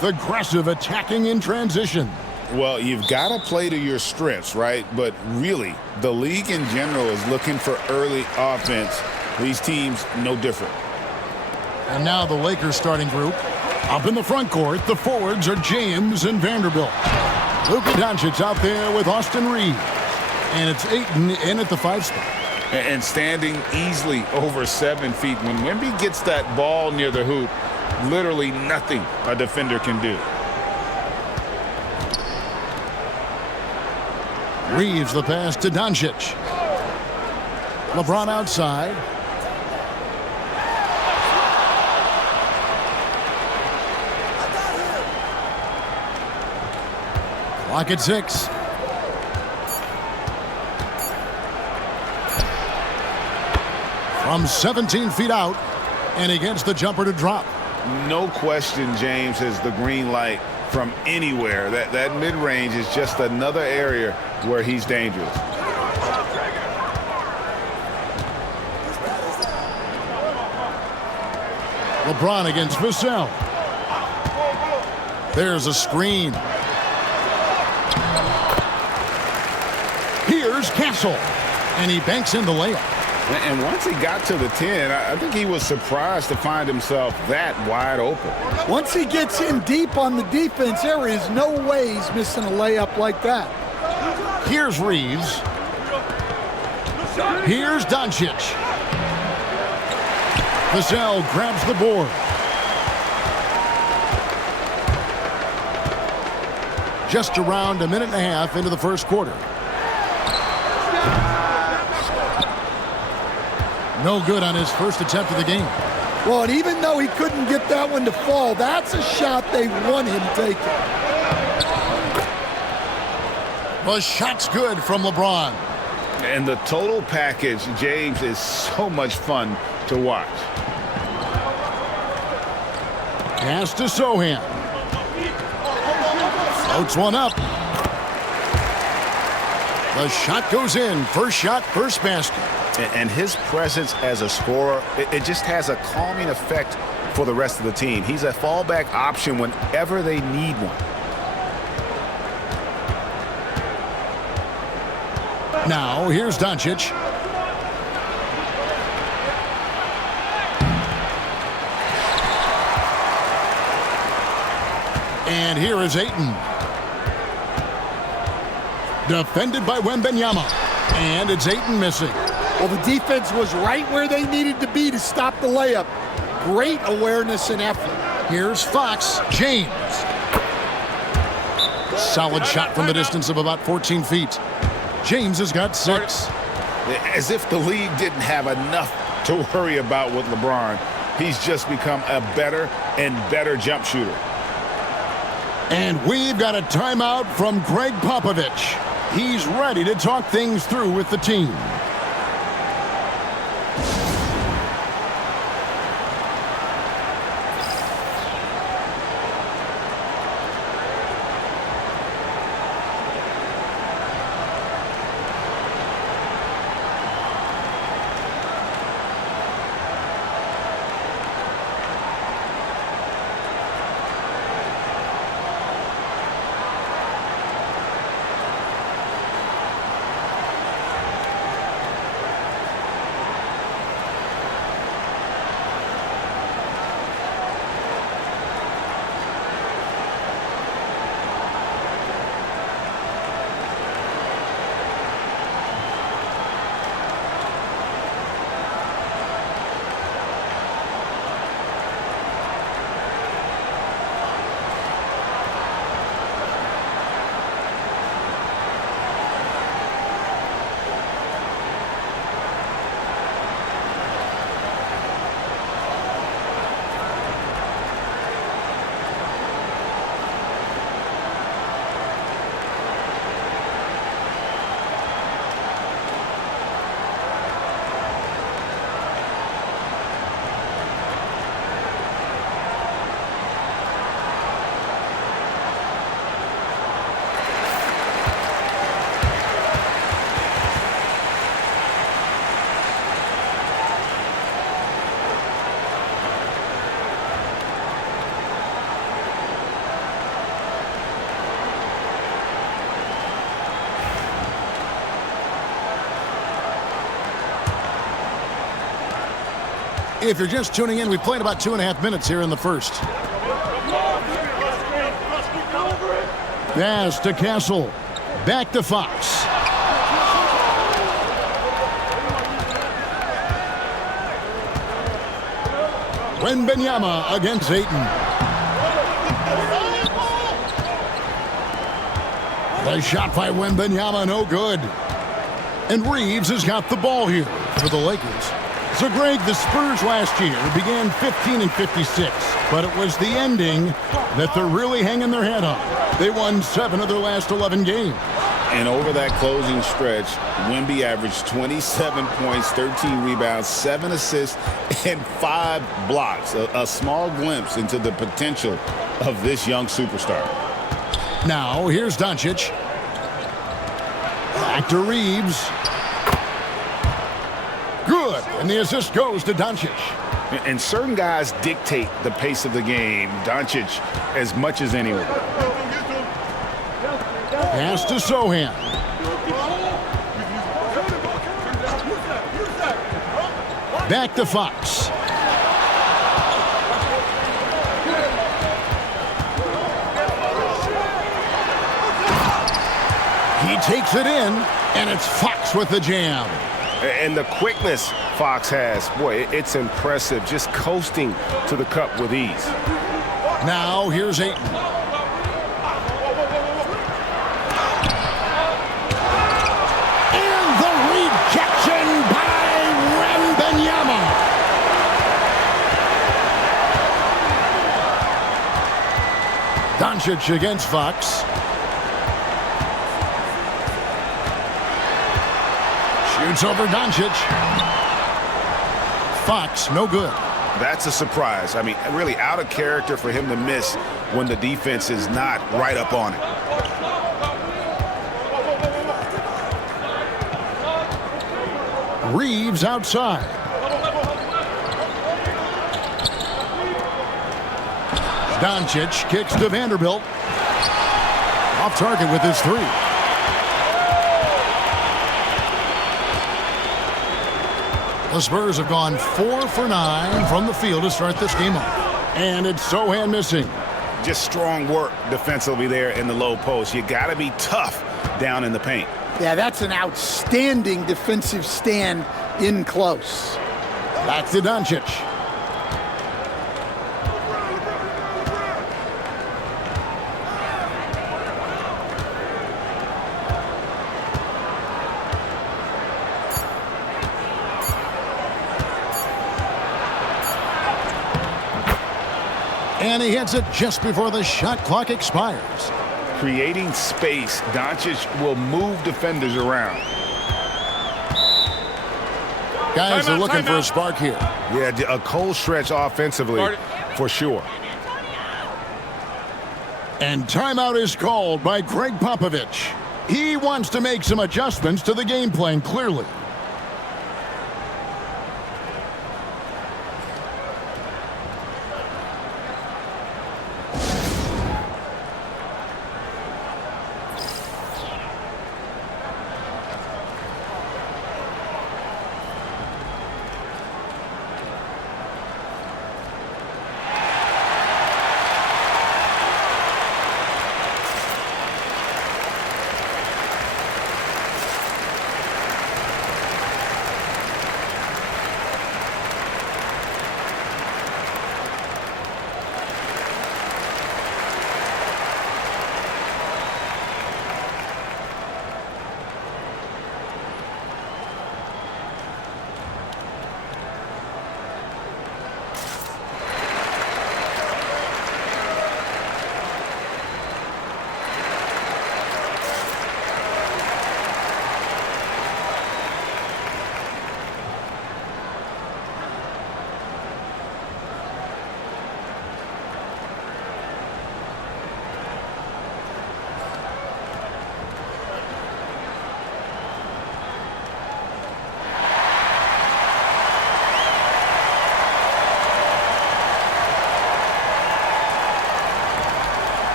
with aggressive attacking in transition. Well, you've got to play to your strengths, right? But really, the league in general is looking for early offense. These teams, no different. And now the Lakers starting group. Up in the front court, the forwards are James and Vanderbilt. Luka Doncic out there with Austin Reeves. And it's Ayton in at the 5 spot. And standing easily over 7 feet. When Wemby gets that ball near the hoop, literally nothing a defender can do. Reeves the pass to Doncic. LeBron outside. Clock at 6. From 17 feet out, and he gets the jumper to drop. No question, James has the green light from anywhere. That mid-range is just another area where he's dangerous. LeBron against Vassell. There's a screen. Here's Castle, and he banks in the layup. And once he got to the 10, I think he was surprised to find himself that wide open. Once he gets in deep on the defense, there is no way he's missing a layup like that. Here's Reeves. Here's Doncic. Vassell grabs the board. Just around a minute and a half into the first quarter. No good on his first attempt of the game. Well, and even though he couldn't get that one to fall, that's a shot they want him taking. The shot's good from LeBron. And the total package, James, is so much fun to watch. Pass to Sohan. Floats one up. The shot goes in. First shot, first basket. And his presence as a scorer, it just has a calming effect for the rest of the team. He's a fallback option whenever they need one. Now, here's Doncic. And here is Ayton. Defended by Wembenyama. And it's Ayton missing. Well, the defense was right where they needed to be to stop the layup. Great awareness and effort. Here's Fox. James. Solid shot from the distance of about 14 feet. James has got 6. As if the league didn't have enough to worry about with LeBron. He's just become a better and better jump shooter. And we've got a timeout from Greg Popovich. He's ready to talk things through with the team. If you're just tuning in, we played about 2.5 minutes here in the first. Pass to Castle. Back to Fox. Wembenyama against Ayton. The shot by Wembenyama, no good. And Reeves has got the ball here for the Lakers. So, Greg, the Spurs last year began 15-56, but it was the ending that they're really hanging their head on. They won 7 of their last 11 games. And over that closing stretch, Wemby averaged 27 points, 13 rebounds, 7 assists, and 5 blocks. A small glimpse into the potential of this young superstar. Now, here's Doncic. Back to Reeves. Good. And the assist goes to Doncic. And certain guys dictate the pace of the game. Doncic as much as anyone. Pass to Sohan. Back to Fox. He takes it in, and it's Fox with the jam. And the quickness Fox has, boy, it's impressive. Just coasting to the cup with ease. Now here's Ayton. And the rejection by Wembenyama. Doncic against Fox. Shoots over Doncic. Fox, no good. That's a surprise. I mean, really out of character for him to miss when the defense is not right up on it. Reeves outside. Doncic kicks to Vanderbilt. Off target with his 3. The Spurs have gone 4 for 9 from the field to start this game off. And it's Sohan missing. Just strong work defensively there in the low post. You got to be tough down in the paint. Yeah, that's an outstanding defensive stand in close. Back to Doncic. And he hits it just before the shot clock expires. Creating space, Doncic will move defenders around. Guys are looking for a spark here. Yeah, a cold stretch offensively for sure. And timeout is called by Greg Popovich. He wants to make some adjustments to the game plan, clearly.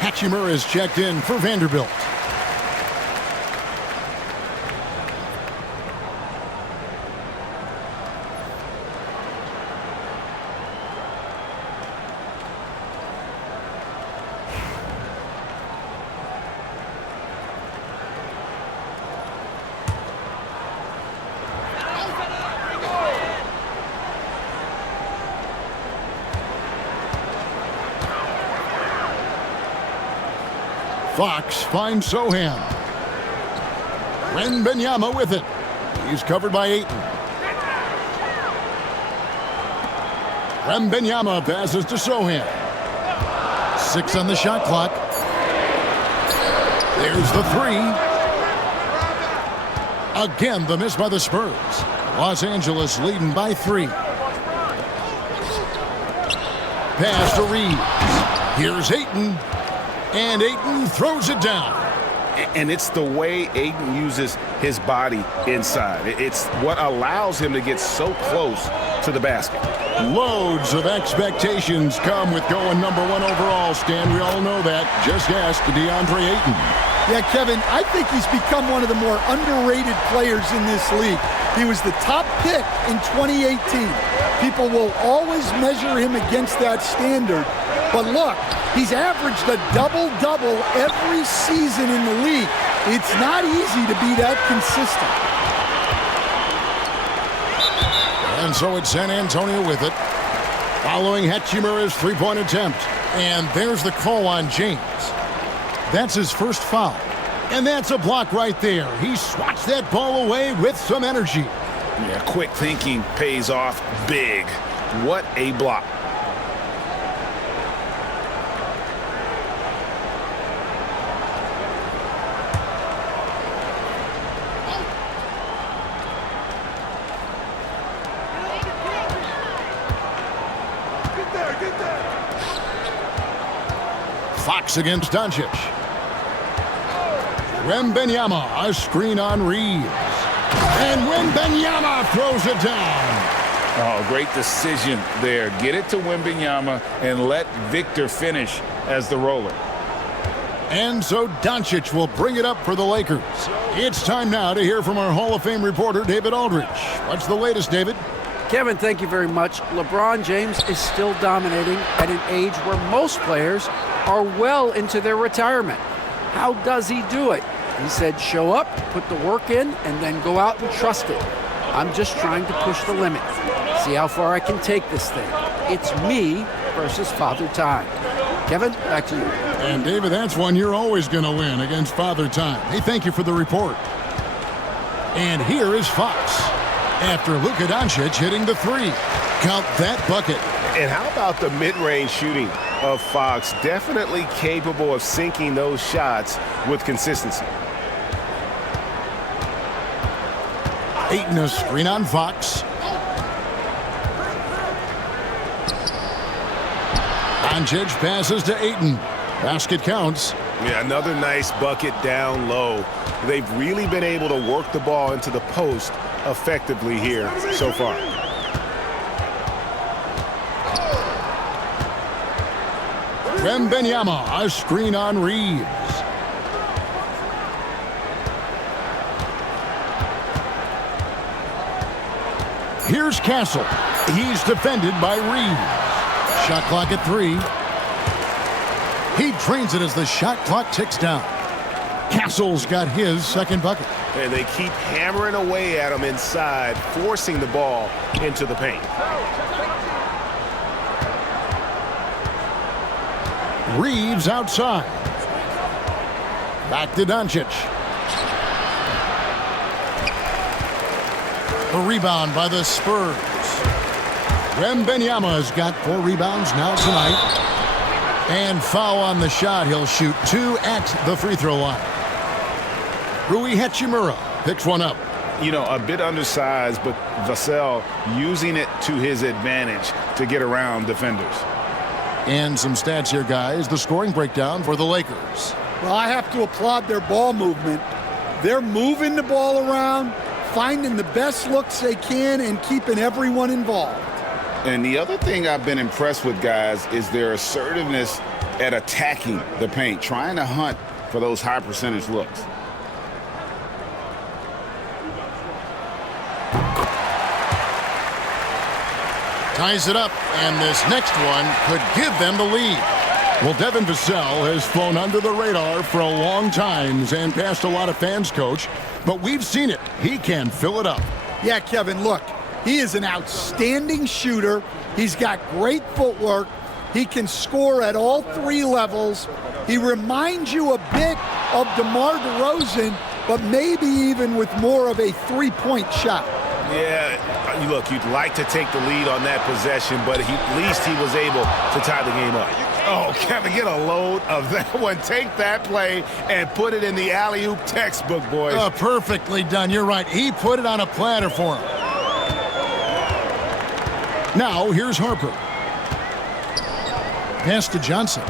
Hachimura is checked in for Vanderbilt. Fox finds Sohan. Wembenyama with it. He's covered by Ayton. Wembenyama passes to Sohan. 6 on the shot clock. There's the 3. Again, the miss by the Spurs. Los Angeles leading by 3. Pass to Reeves. Here's Ayton. And Ayton throws it down. And it's the way Ayton uses his body inside. It's what allows him to get so close to the basket. Loads of expectations come with going number 1 overall, Stan. We all know that. Just ask DeAndre Ayton. Yeah, Kevin, I think he's become one of the more underrated players in this league. He was the top pick in 2018. People will always measure him against that standard. But look, he's averaged a double-double every season in the league. It's not easy to be that consistent. And so it's San Antonio with it. Following Hachimura's three-point attempt. And there's the call on James. That's his first foul. And that's a block right there. He swats that ball away with some energy. Yeah, quick thinking pays off big. What a block. Fox against Doncic. Wembenyama, a screen on Reeves. And Wembenyama throws it down. Oh, great decision there. Get it to Wembenyama and let Victor finish as the roller. And so Doncic will bring it up for the Lakers. It's time now to hear from our Hall of Fame reporter, David Aldridge. What's the latest, David? Kevin, thank you very much. LeBron James is still dominating at an age where most players are well into their retirement. How does he do it? He said, show up, put the work in, and then go out and trust it. I'm just trying to push the limit. See how far I can take this thing. It's me versus Father Time. Kevin, back to you. And David, that's one you're always going to win against Father Time. Hey, thank you for the report. And here is Fox. After Luka Doncic hitting the 3. Count that bucket. And how about the mid-range shooting of Fox? Definitely capable of sinking those shots with consistency. Ayton, a screen on Fox. Doncic passes to Ayton. Basket counts. Yeah, another nice bucket down low. They've really been able to work the ball into the post effectively here so far. Wembenyama, a screen on Reeves. Here's Castle. He's defended by Reeves. Shot clock at 3. He drains it as the shot clock ticks down. Castle's got his second bucket. And they keep hammering away at him inside, forcing the ball into the paint. Reeves outside. Back to Doncic. The rebound by the Spurs. Wembenyama's got 4 rebounds now tonight. And foul on the shot. He'll shoot 2 at the free throw line. Rui Hachimura picks one up. You know, a bit undersized, but Vassell using it to his advantage to get around defenders. And some stats here, guys. The scoring breakdown for the Lakers. Well, I have to applaud their ball movement. They're moving the ball around, finding the best looks they can, and keeping everyone involved. And the other thing I've been impressed with, guys, is their assertiveness at attacking the paint, trying to hunt for those high percentage looks. Ties it up, and this next one could give them the lead. Well, Devin Vassell has flown under the radar for a long time and passed a lot of fans, Coach, but we've seen it. He can fill it up. Yeah, Kevin, look, he is an outstanding shooter. He's got great footwork. He can score at all 3 levels. He reminds you a bit of DeMar DeRozan, but maybe even with more of a three-point shot. Yeah, look, you'd like to take the lead on that possession, but at least he was able to tie the game up. Oh, Kevin, get a load of that one. Take that play and put it in the alley-oop textbook, boys. Perfectly done. You're right. He put it on a platter for him. Now, here's Harper. Pass to Johnson.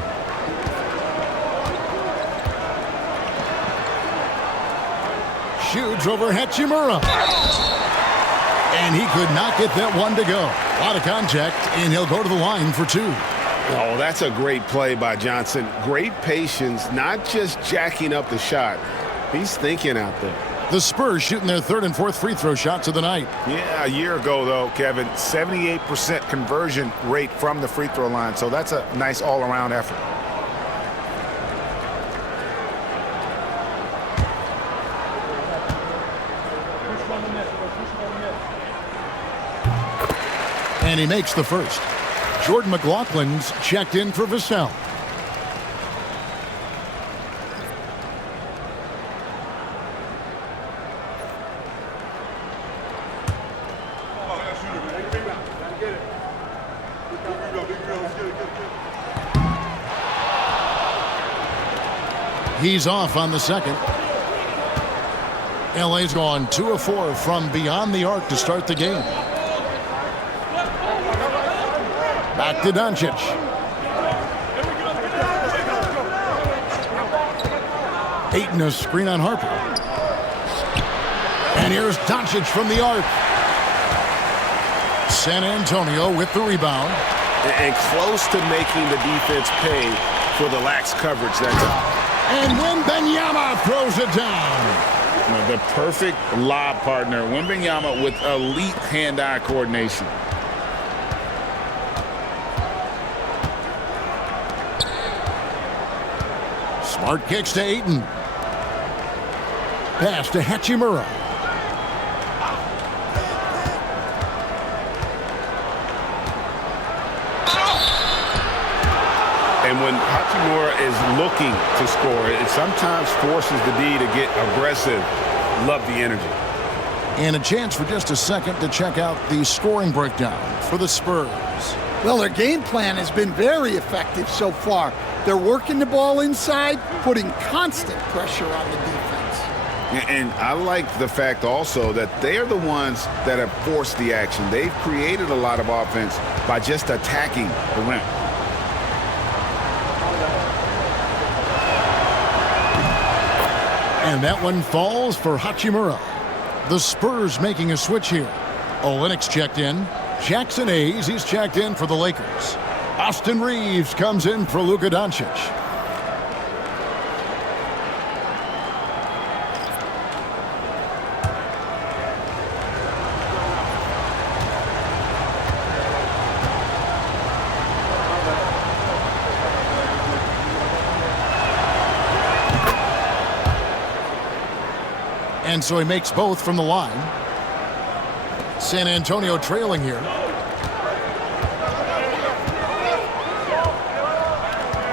Shoots over Hachimura. And he could not get that one to go. A lot of contact, and he'll go to the line for two. Oh, that's a great play by Johnson. Great patience, not just jacking up the shot. He's thinking out there. The Spurs shooting their third and fourth free throw shots of the night. Yeah, a year ago, though, Kevin, 78% conversion rate from the free throw line. So that's a nice all-around effort. And he makes the first. Jordan McLaughlin's checked in for Vassell. He's off on the second. LA's gone 2 of 4 from beyond the arc to start the game. Back to Doncic. Ayton a screen on Harper. And here's Doncic from the arc. San Antonio with the rebound. And close to making the defense pay for the lax coverage that time. And Wembenyama throws it down. The perfect lob partner. Wembenyama with elite hand-eye coordination. Smart kicks to Ayton. Pass to Hachimura. And when Hachimura is looking to score, it sometimes forces the D to get aggressive. Love the energy. And a chance for just a second to check out the scoring breakdown for the Spurs. Well, their game plan has been very effective so far. They're working the ball inside, putting constant pressure on the defense. And I like the fact also that they are the ones that have forced the action. They've created a lot of offense by just attacking the rim. And that one falls for Hachimura. The Spurs making a switch here. Olynyk's checked in. Jackson Hayes, he's checked in for the Lakers. Austin Reeves comes in for Luka Doncic. And so he makes both from the line. San Antonio trailing here.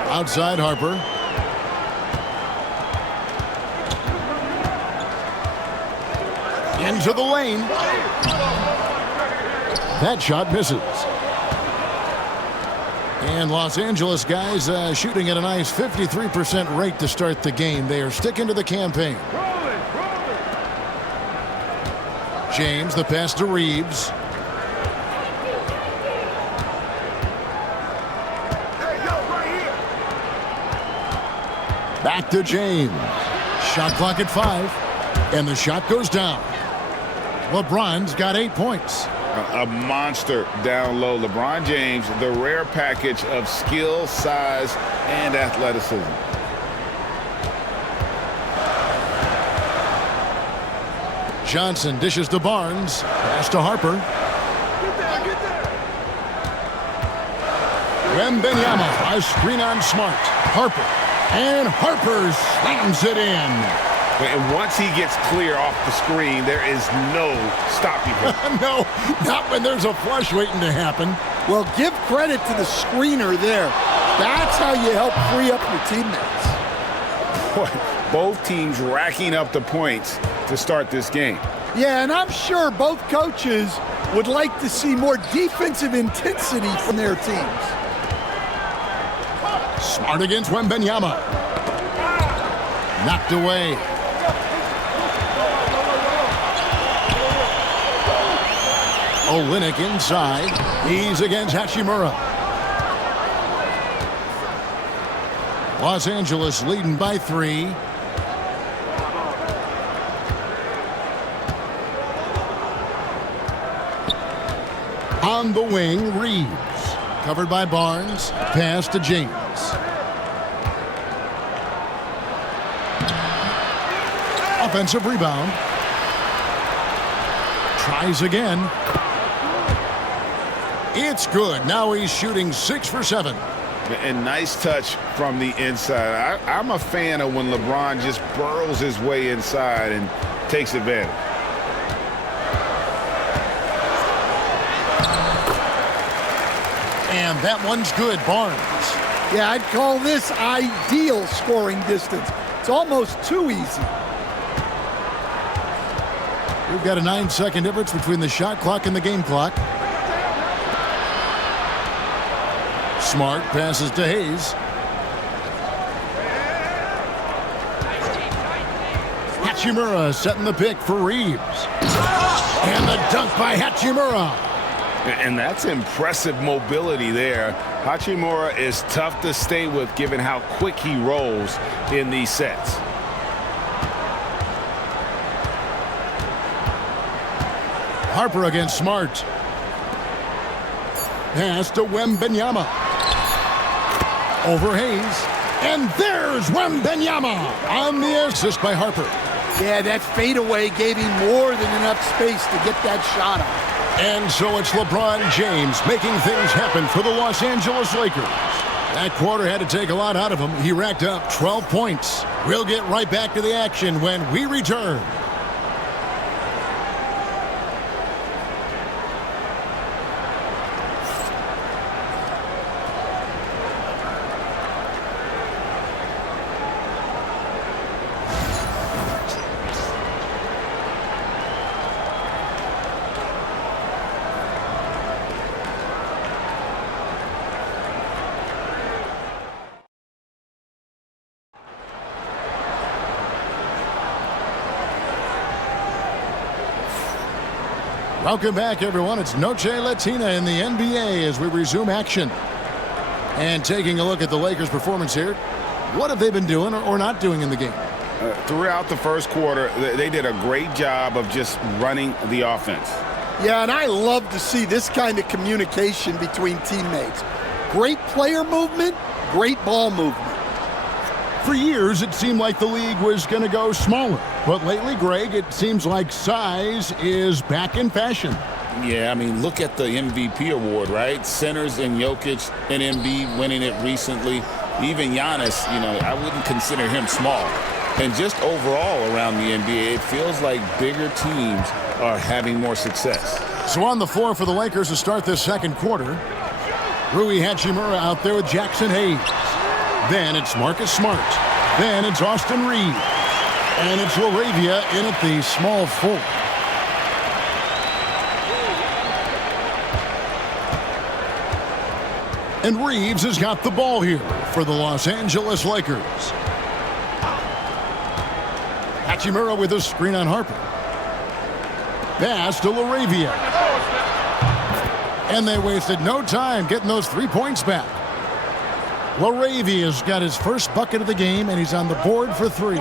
Outside Harper. Into the lane. That shot misses. And Los Angeles guys shooting at a nice 53% rate to start the game. They are sticking to the campaign. James, the pass to Reeves. Back to James. Shot clock at 5. And the shot goes down. LeBron's got 8 points. A monster down low. LeBron James, the rare package of skill, size, and athleticism. Johnson dishes to Barnes. Pass to Harper. Wembenyama, a screen on Smart. Harper. And Harper slams it in. And once he gets clear off the screen, there is no stopping him. No, not when there's a flush waiting to happen. Well, give credit to the screener there. That's how you help free up your teammates. Boy, both teams racking up the points to start this game. Yeah, and I'm sure both coaches would like to see more defensive intensity from their teams. Smart against Wembenyama. Knocked away. Olynyk inside. He's against Hachimura. Los Angeles leading by 3. On the wing, Reeves. Covered by Barnes. Pass to James. Offensive rebound. Tries again. It's good. Now he's shooting 6 for 7. And nice touch from the inside. I'm a fan of when LeBron just burrows his way inside and takes advantage. And that one's good, Barnes. Yeah, I'd call this ideal scoring distance. It's almost too easy. We've got a 9-second difference between the shot clock and the game clock. Smart passes to Hayes. Hachimura setting the pick for Reeves. And the dunk by Hachimura. And that's impressive mobility there. Hachimura is tough to stay with given how quick he rolls in these sets. Harper against Smart. Pass to Wembenyama. Over Hayes. And there's Wembenyama on the assist by Harper. Yeah, that fadeaway gave him more than enough space to get that shot off. And so it's LeBron James making things happen for the Los Angeles Lakers. That quarter had to take a lot out of him. He racked up 12 points. We'll get right back to the action when we return. Welcome back, everyone. It's Noche Latina in the NBA as we resume action. And taking a look at the Lakers' performance here, what have they been doing or not doing in the game? Throughout the first quarter, they did a great job of just running the offense. Yeah, and I love to see this kind of communication between teammates. Great player movement, great ball movement. For years, it seemed like the league was going to go smaller. But lately, Greg, it seems like size is back in fashion. Yeah, I mean, look at the MVP award, right? Centers and Jokic and Embiid winning it recently. Even Giannis, I wouldn't consider him small. And just overall around the NBA, it feels like bigger teams are having more success. So on the floor for the Lakers to start this second quarter, Rui Hachimura out there with Jackson Hayes. Then it's Marcus Smart. Then it's Austin Reeves. And it's LaRavia in at the small forward. And Reeves has got the ball here for the Los Angeles Lakers. Hachimura with a screen on Harper. Pass to LaRavia. And they wasted no time getting those 3 points back. LaRavia's got his first bucket of the game, and he's on the board for 3.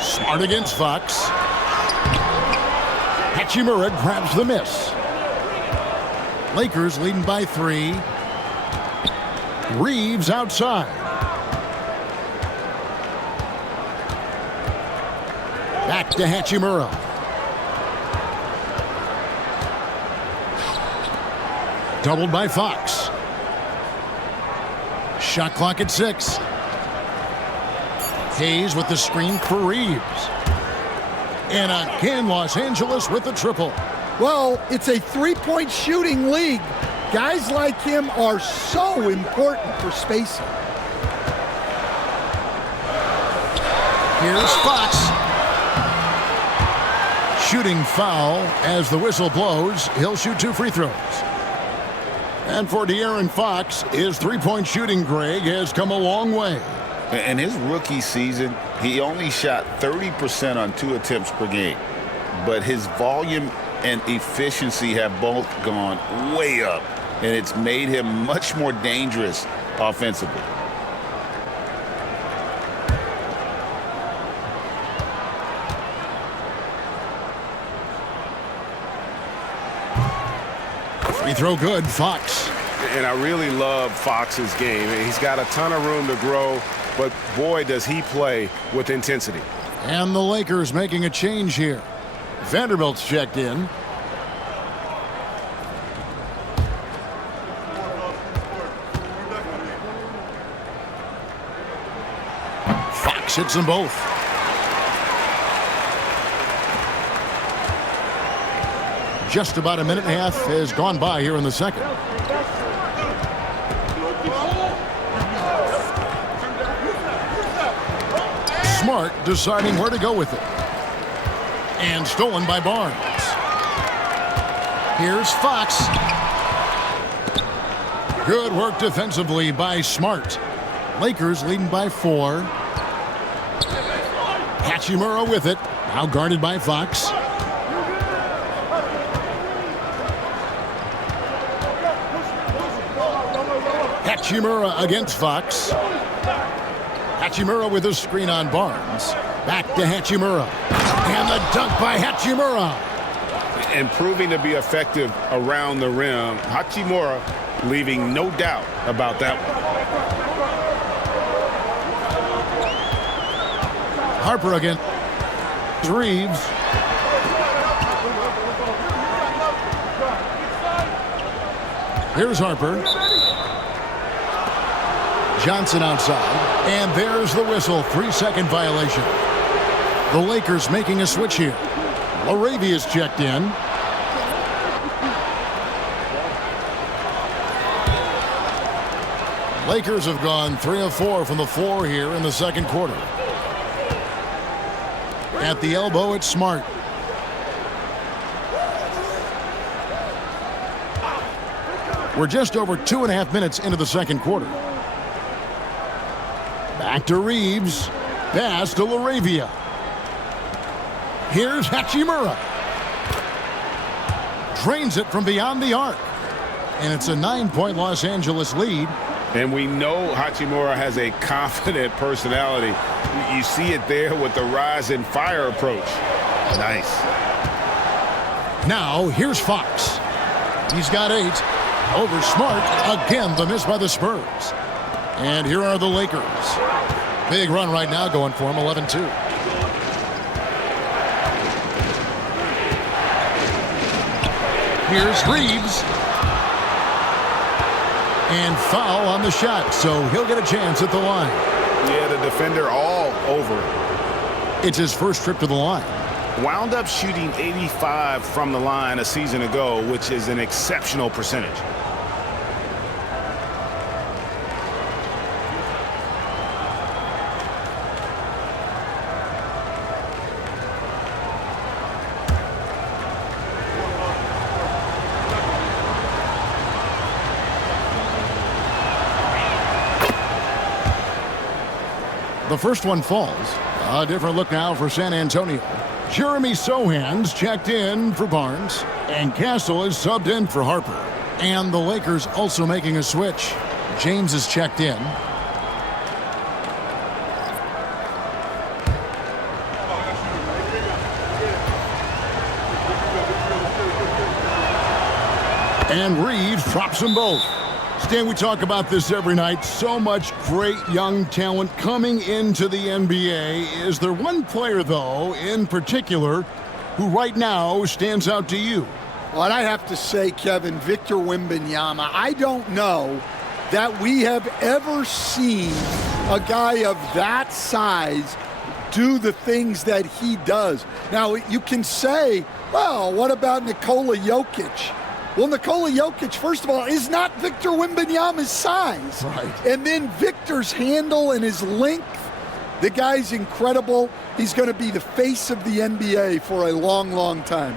Smart against Fox. Hachimura grabs the miss. Lakers leading by 3. Reeves outside. Back to Hachimura. Doubled by Fox. Shot clock at 6. Hayes with the screen for Reeves. And again, Los Angeles with the triple. Well, it's a three-point shooting league. Guys like him are so important for spacing. Here's Fox. Shooting foul as the whistle blows. He'll shoot 2 free throws. And for De'Aaron Fox, his three-point shooting, Greg, has come a long way. In his rookie season, he only shot 30% on 2 attempts per game. But his volume and efficiency have both gone way up, and it's made him much more dangerous offensively. Free throw good, Fox. And I really love Fox's game. He's got a ton of room to grow, but boy, does he play with intensity. And the Lakers making a change here. Vanderbilt's checked in. Fox hits them both. Just about a minute and a half has gone by here in the second. Smart deciding where to go with it. And stolen by Barnes. Here's Fox. Good work defensively by Smart. Lakers leading by 4. Hachimura with it. Now guarded by Fox. Hachimura against Fox. Hachimura with a screen on Barnes. Back to Hachimura. And the dunk by Hachimura. And proving to be effective around the rim. Hachimura leaving no doubt about that one. Harper again. Reeves. Here's Harper. Johnson outside. And there's the whistle. 3-second violation. The Lakers making a switch here. Laravia's checked in. Lakers have gone 3 of 4 from the floor here in the second quarter. At the elbow, it's Smart. We're just over 2.5 minutes into the second quarter. Back to Reeves. Pass to Laravia. Here's Hachimura. Drains it from beyond the arc. And it's a 9-point Los Angeles lead. And we know Hachimura has a confident personality. You see it there with the rise and fire approach. Nice. Now, here's Fox. He's got 8. Over Smart. Again, the miss by the Spurs. And here are the Lakers. Big run right now going for them, 11-2. Here's Reeves. And foul on the shot, so he'll get a chance at the line. Yeah, the defender all over. It's his first trip to the line. Wound up shooting 85 from the line a season ago, which is an exceptional percentage. The first one falls. A different look now for San Antonio. Jeremy Sohan's checked in for Barnes. And Castle is subbed in for Harper. And the Lakers also making a switch. James is checked in. And Reeves drops them both. Stan, we talk about this every night. So much great young talent coming into the NBA. Is there one player, though, in particular, who right now stands out to you? Well, I have to say, Kevin, Victor Wembanyama. I don't know that we have ever seen a guy of that size do the things that he does. Now, you can say, well, what about Nikola Jokic? Well, Nikola Jokic, first of all, is not Victor Wembanyama's size. Right. And then Victor's handle and his length, the guy's incredible. He's going to be the face of the NBA for a long, long time.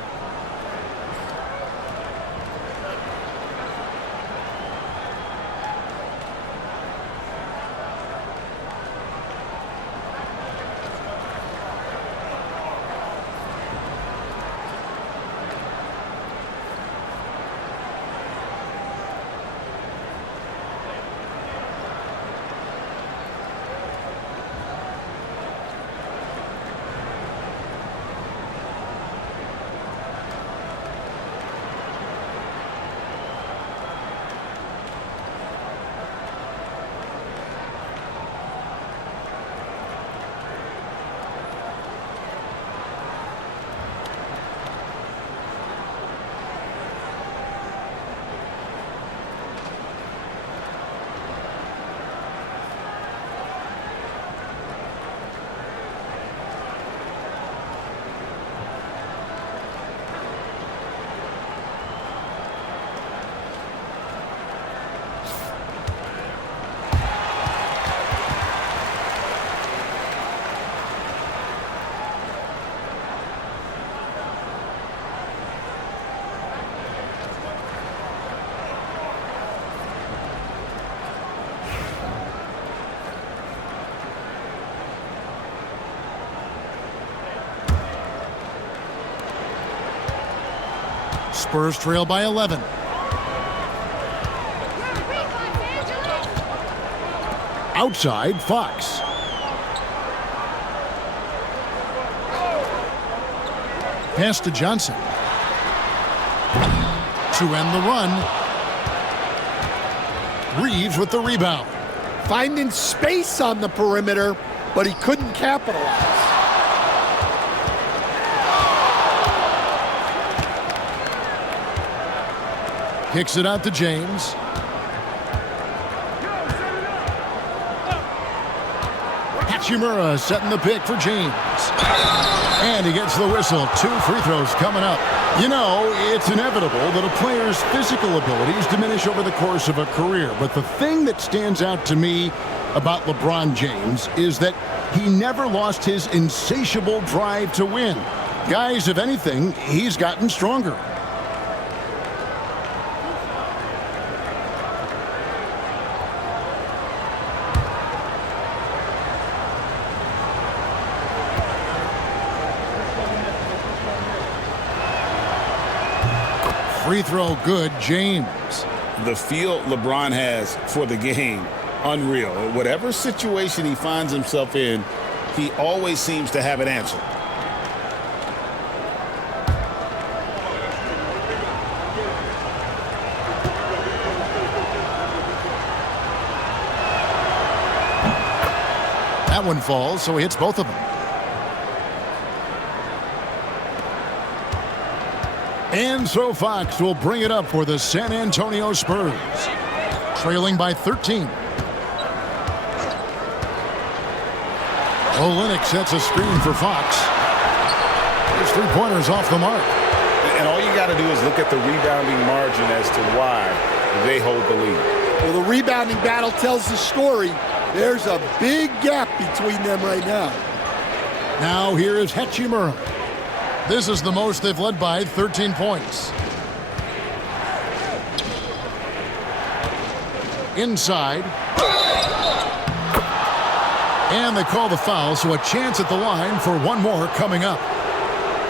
Spurs trail by 11. Outside, Fox. Pass to Johnson. To end the run. Reeves with the rebound. Finding space on the perimeter, but he couldn't capitalize. Kicks it out to James. Hachimura setting the pick for James. And he gets the whistle. 2 free throws coming up. You know, it's inevitable that a player's physical abilities diminish over the course of a career. But the thing that stands out to me about LeBron James is that he never lost his insatiable drive to win. Guys, if anything, he's gotten stronger. Free throw good, James. The feel LeBron has for the game, unreal. Whatever situation he finds himself in, he always seems to have an answer. That one falls, so he hits both of them. And so Fox will bring it up for the San Antonio Spurs. Trailing by 13. Olynyk sets a screen for Fox. His three-pointers off the mark. And all you got to do is look at the rebounding margin as to why they hold the lead. Well, the rebounding battle tells the story. There's a big gap between them right now. Now here is Hachimura. This is the most they've led by 13 points. Inside. And they call the foul, so a chance at the line for one more coming up.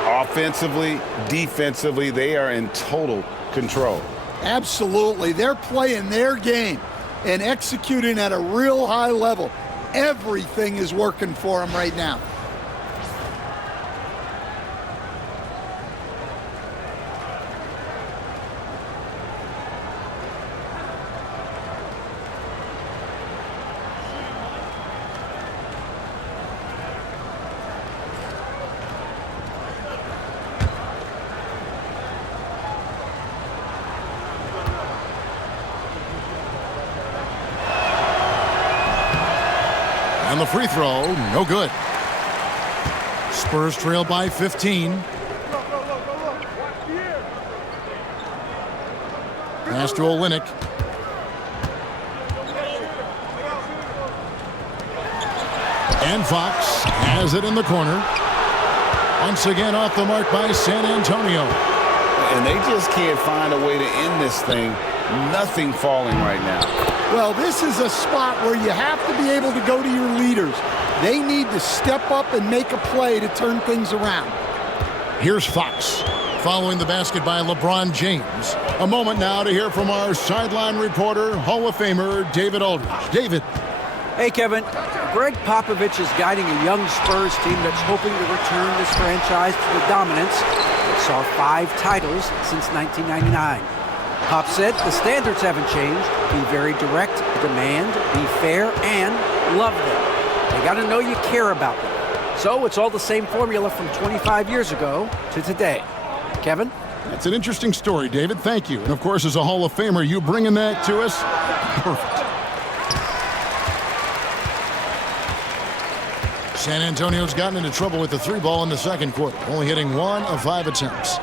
Offensively, defensively, they are in total control. Absolutely. They're playing their game and executing at a real high level. Everything is working for them right now. And the free throw, no good. Spurs trail by 15. Pass to Olynyk. And Fox has it in the corner. Once again off the mark by San Antonio. And they just can't find a way to end this thing. Nothing falling right now. Well, this is a spot where you have to be able to go to your leaders. They need to step up and make a play to turn things around. Here's Fox following the basket by LeBron James. A moment now to hear from our sideline reporter, Hall of Famer David Aldridge. David. Hey, Kevin. Greg Popovich is guiding a young Spurs team that's hoping to return this franchise to the dominance that saw 5 titles since 1999. Pop said the standards haven't changed. Be very direct, demand, be fair, and love them. They got to know you care about them. So it's all the same formula from 25 years ago to today. Kevin? That's an interesting story, David. Thank you. And, of course, as a Hall of Famer, you bringing that to us? Perfect. San Antonio's gotten into trouble with the 3 ball in the second quarter, only hitting 1 of 5 attempts.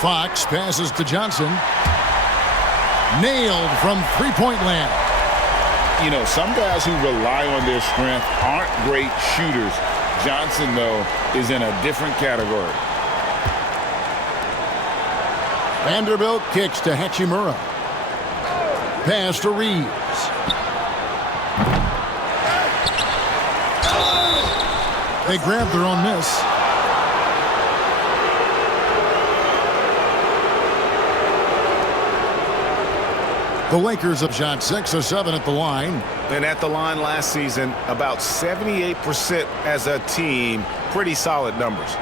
Fox passes to Johnson. Nailed from three-point land. You know, some guys who rely on their strength aren't great shooters. Johnson, though, is in a different category. Vanderbilt kicks to Hachimura. Pass to Reeves. They grab their own miss. The Lakers have shot 6 of 7 at the line. And at the line last season, about 78% as a team. Pretty solid numbers.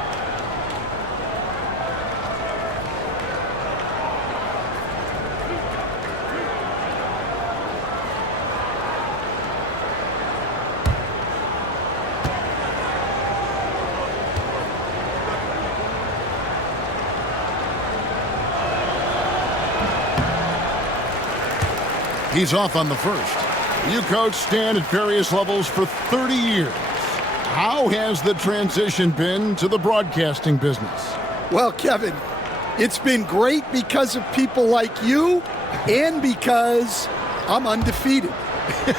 He's off on the first. You coach Stan at various levels for 30 years. How has the transition been to the broadcasting business? Well, Kevin, it's been great because of people like you and because I'm undefeated.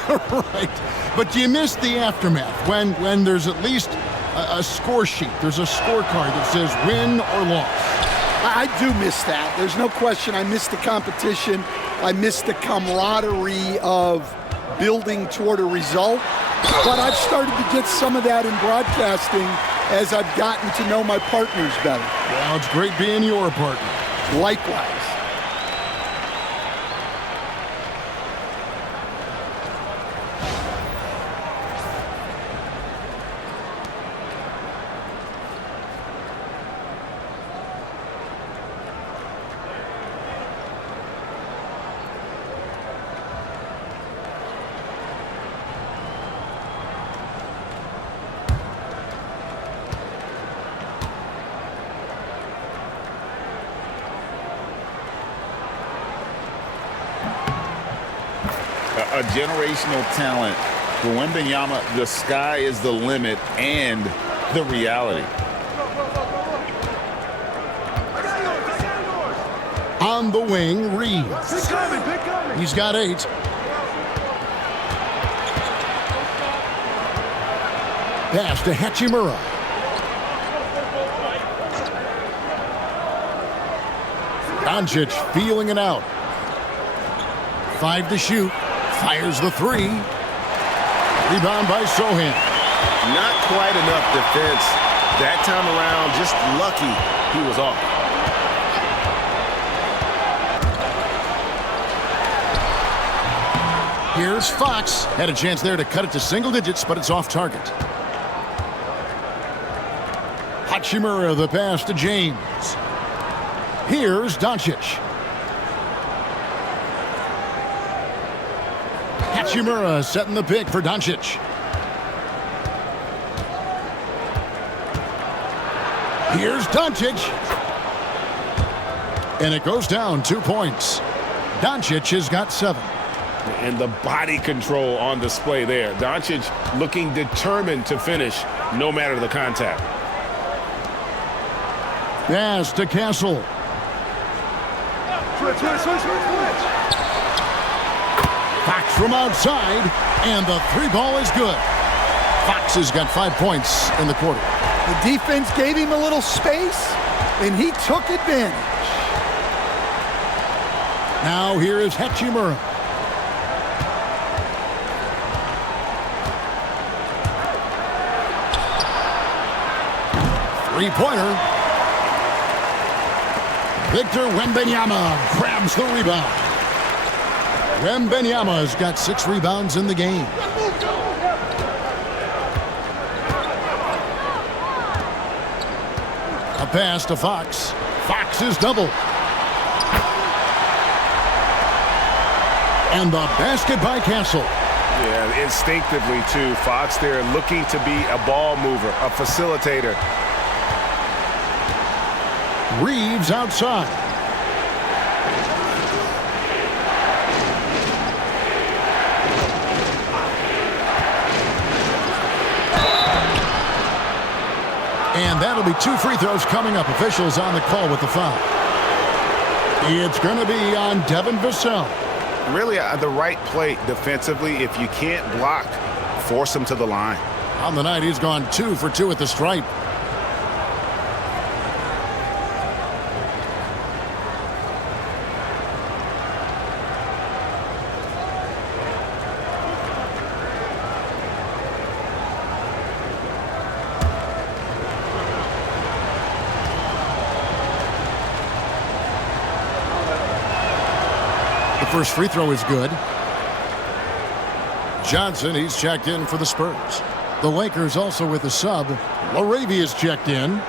Right. But do you miss the aftermath when there's at least a score sheet? There's a scorecard that says win or loss. I do miss that. There's no question. I miss the competition. I miss the camaraderie of building toward a result. But I've started to get some of that in broadcasting as I've gotten to know my partners better. Well, it's great being your partner. Likewise. A generational talent. For Wemby, the sky is the limit and the reality. On the wing, Reeves. He's got 8. Pass to Hachimura. Doncic feeling it out. 5 to shoot. Fires the 3. Rebound by Sohan. Not quite enough defense. That time around, just lucky he was off. Here's Fox. Had a chance there to cut it to single digits, but it's off target. Hachimura, the pass to James. Here's Doncic. Hachimura setting the pick for Doncic. Here's Doncic. And it goes down 2 points. Doncic has got 7. And the body control on display there. Doncic looking determined to finish no matter the contact. Pass to Castle. Fox from outside, and the three ball is good. Fox has got 5 points in the quarter. The defense gave him a little space, and he took advantage. Now here is Hachimura. Three-pointer. Victor Wembanyama grabs the rebound. Wembanyama's got 6 rebounds in the game. A pass to Fox. Fox is double. And the basket by Castle. Yeah, instinctively, too. Fox there looking to be a ball mover, a facilitator. Reeves outside. And that'll be 2 free throws coming up. Officials on the call with the foul. It's going to be on Devin Vassell. Really the right play defensively. If you can't block, force him to the line. On the night, he's gone 2 for 2 at the stripe. First free throw is good. Johnson, he's checked in for the Spurs. The Lakers also with a sub. Laravia's checked in.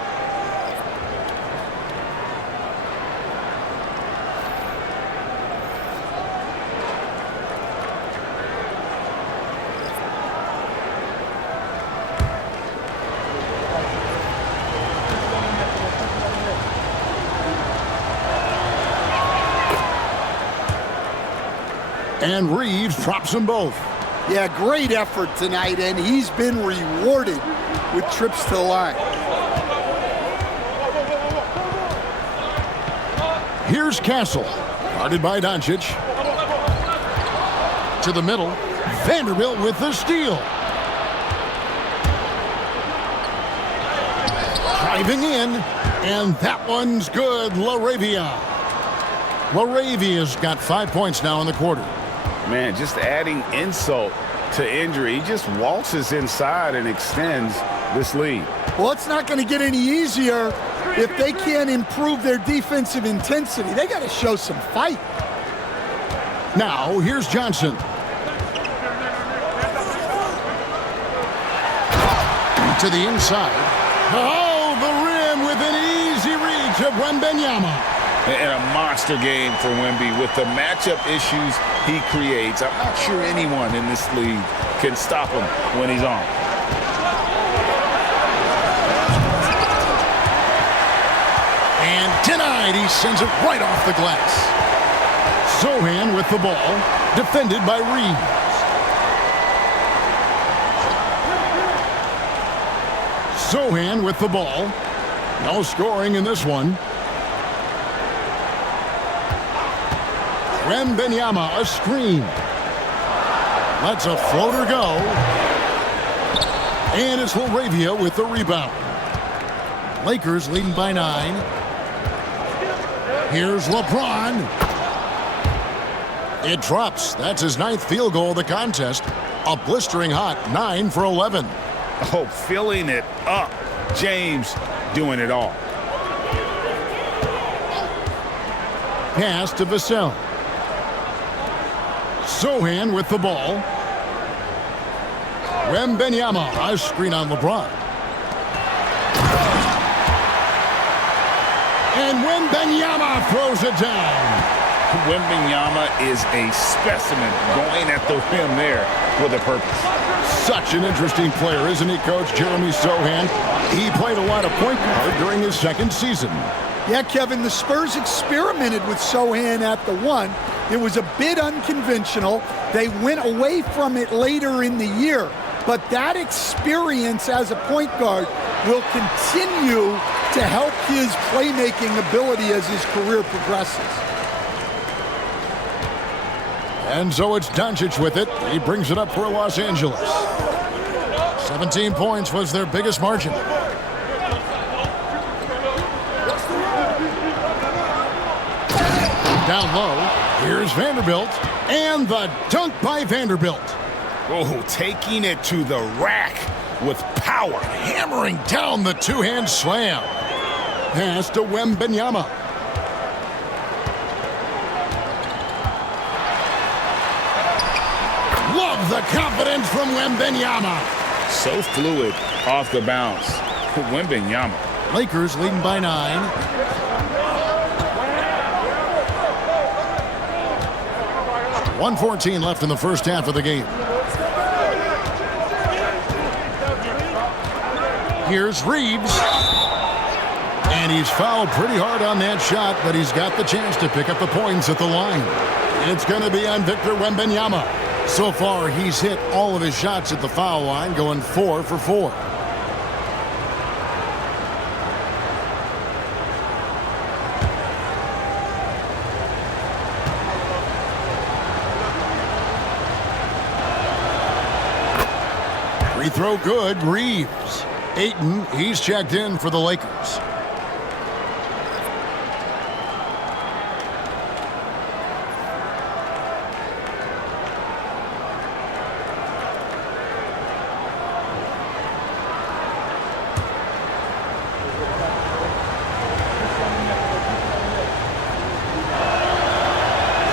And Reeves drops them both. Yeah, great effort tonight, and he's been rewarded with trips to the line. Here's Castle. Guarded by Doncic. To the middle. Vanderbilt with the steal. Driving in. And that one's good. Laravia's got 5 points now in the quarter. Man, just adding insult to injury. He just waltzes inside and extends this lead. Well, it's not going to get any easier if they can't improve their defensive intensity. They got to show some fight. Now, here's Johnson. To the inside. Oh, the rim with an easy reach of Wembanyama. And a monster game for Wemby with the matchup issues he creates. I'm not sure anyone in this league can stop him when he's on. And denied. He sends it right off the glass. Sohan with the ball, defended by Reeves. Sohan with the ball. No scoring in this one. Wembanyama, a screen. Lets a floater go. And it's Laravia with the rebound. Lakers leading by 9. Here's LeBron. It drops. That's his 9th field goal of the contest. A blistering hot 9 for 11. Oh, filling it up. James doing it all. Pass to Vassell. Sohan with the ball. Wembanyama, a screen on LeBron. And Wembanyama throws it down. Wembanyama is a specimen going at the rim there with a purpose. Such an interesting player, isn't he, Coach? Jeremy Sohan. He played a lot of point guard during his 2nd season. Yeah, Kevin, the Spurs experimented with Sohan at the 1. It was a bit unconventional. They went away from it later in the year. But that experience as a point guard will continue to help his playmaking ability as his career progresses. And so it's Doncic with it. He brings it up for Los Angeles. 17 points was their biggest margin. Down low, here's Vanderbilt, and the dunk by Vanderbilt. Oh, taking it to the rack with power. Hammering down the two-hand slam. Pass to Wembenyama. Love the confidence from Wembenyama. So fluid off the bounce. Wembenyama. Lakers leading by 9. .114 left in the first half of the game. Here's Reeves. And he's fouled pretty hard on that shot, but he's got the chance to pick up the points at the line. It's going to be on Victor Wembanyama. So far, he's hit all of his shots at the foul line, going 4 for 4. Free throw good, Reeves. Ayton, he's checked in for the Lakers.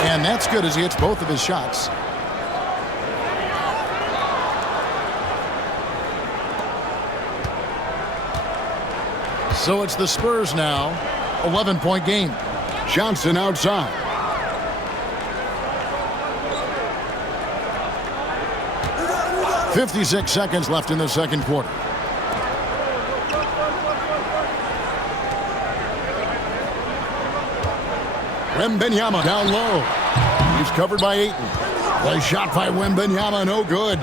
And that's good as he hits both of his shots. So it's the Spurs now. 11-point game. Johnson outside. .56 seconds left in the second quarter. Wembanyama down low. He's covered by Ayton. The shot by Wembanyama, no good.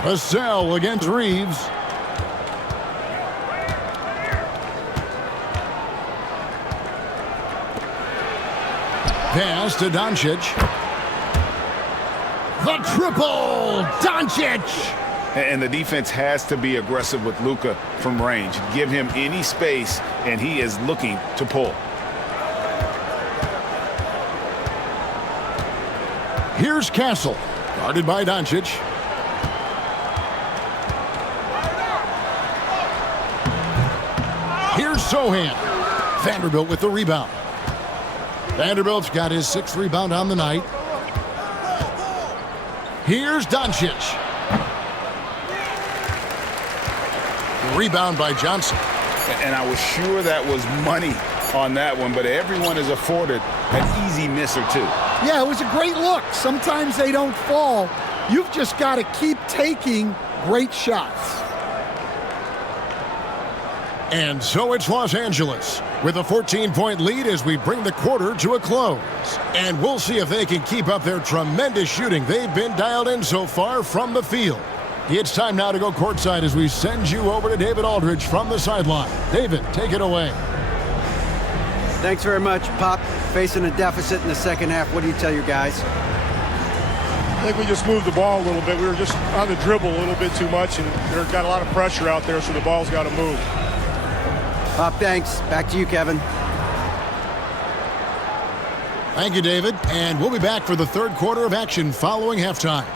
Vassell against Reeves. Pass to Doncic. The triple! Doncic! And the defense has to be aggressive with Luka from range. Give him any space, and he is looking to pull. Here's Castle, guarded by Doncic. Here's Sohan. Vanderbilt with the rebound. Vanderbilt's got his 6th rebound on the night. Here's Doncic. Rebound by Johnson. And I was sure that was money on that one, but everyone is afforded an easy miss or two. Yeah, it was a great look. Sometimes they don't fall. You've just got to keep taking great shots. And so it's Los Angeles with a 14-point lead as we bring the quarter to a close. And we'll see if they can keep up their tremendous shooting they've been dialed in so far from the field. It's time now to go courtside as we send you over to David Aldridge from the sideline. David, take it away. Thanks very much, Pop. Facing a deficit in the second half, what do you tell your guys? I think we just moved the ball a little bit. We were just on the dribble a little bit too much, and they've got a lot of pressure out there, so the ball's got to move. Pop, thanks. Back to you, Kevin. Thank you, David. And we'll be back for the third quarter of action following halftime.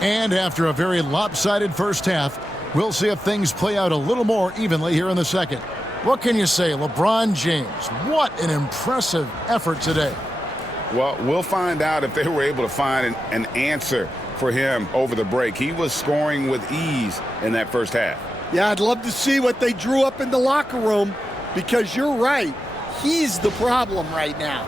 And after a very lopsided first half, we'll see if things play out a little more evenly here in the second. What can you say, LeBron James? What an impressive effort today. Well, we'll find out if they were able to find an answer for him over the break. He was scoring with ease in that first half. Yeah, I'd love to see what they drew up in the locker room, because you're right. He's the problem right now.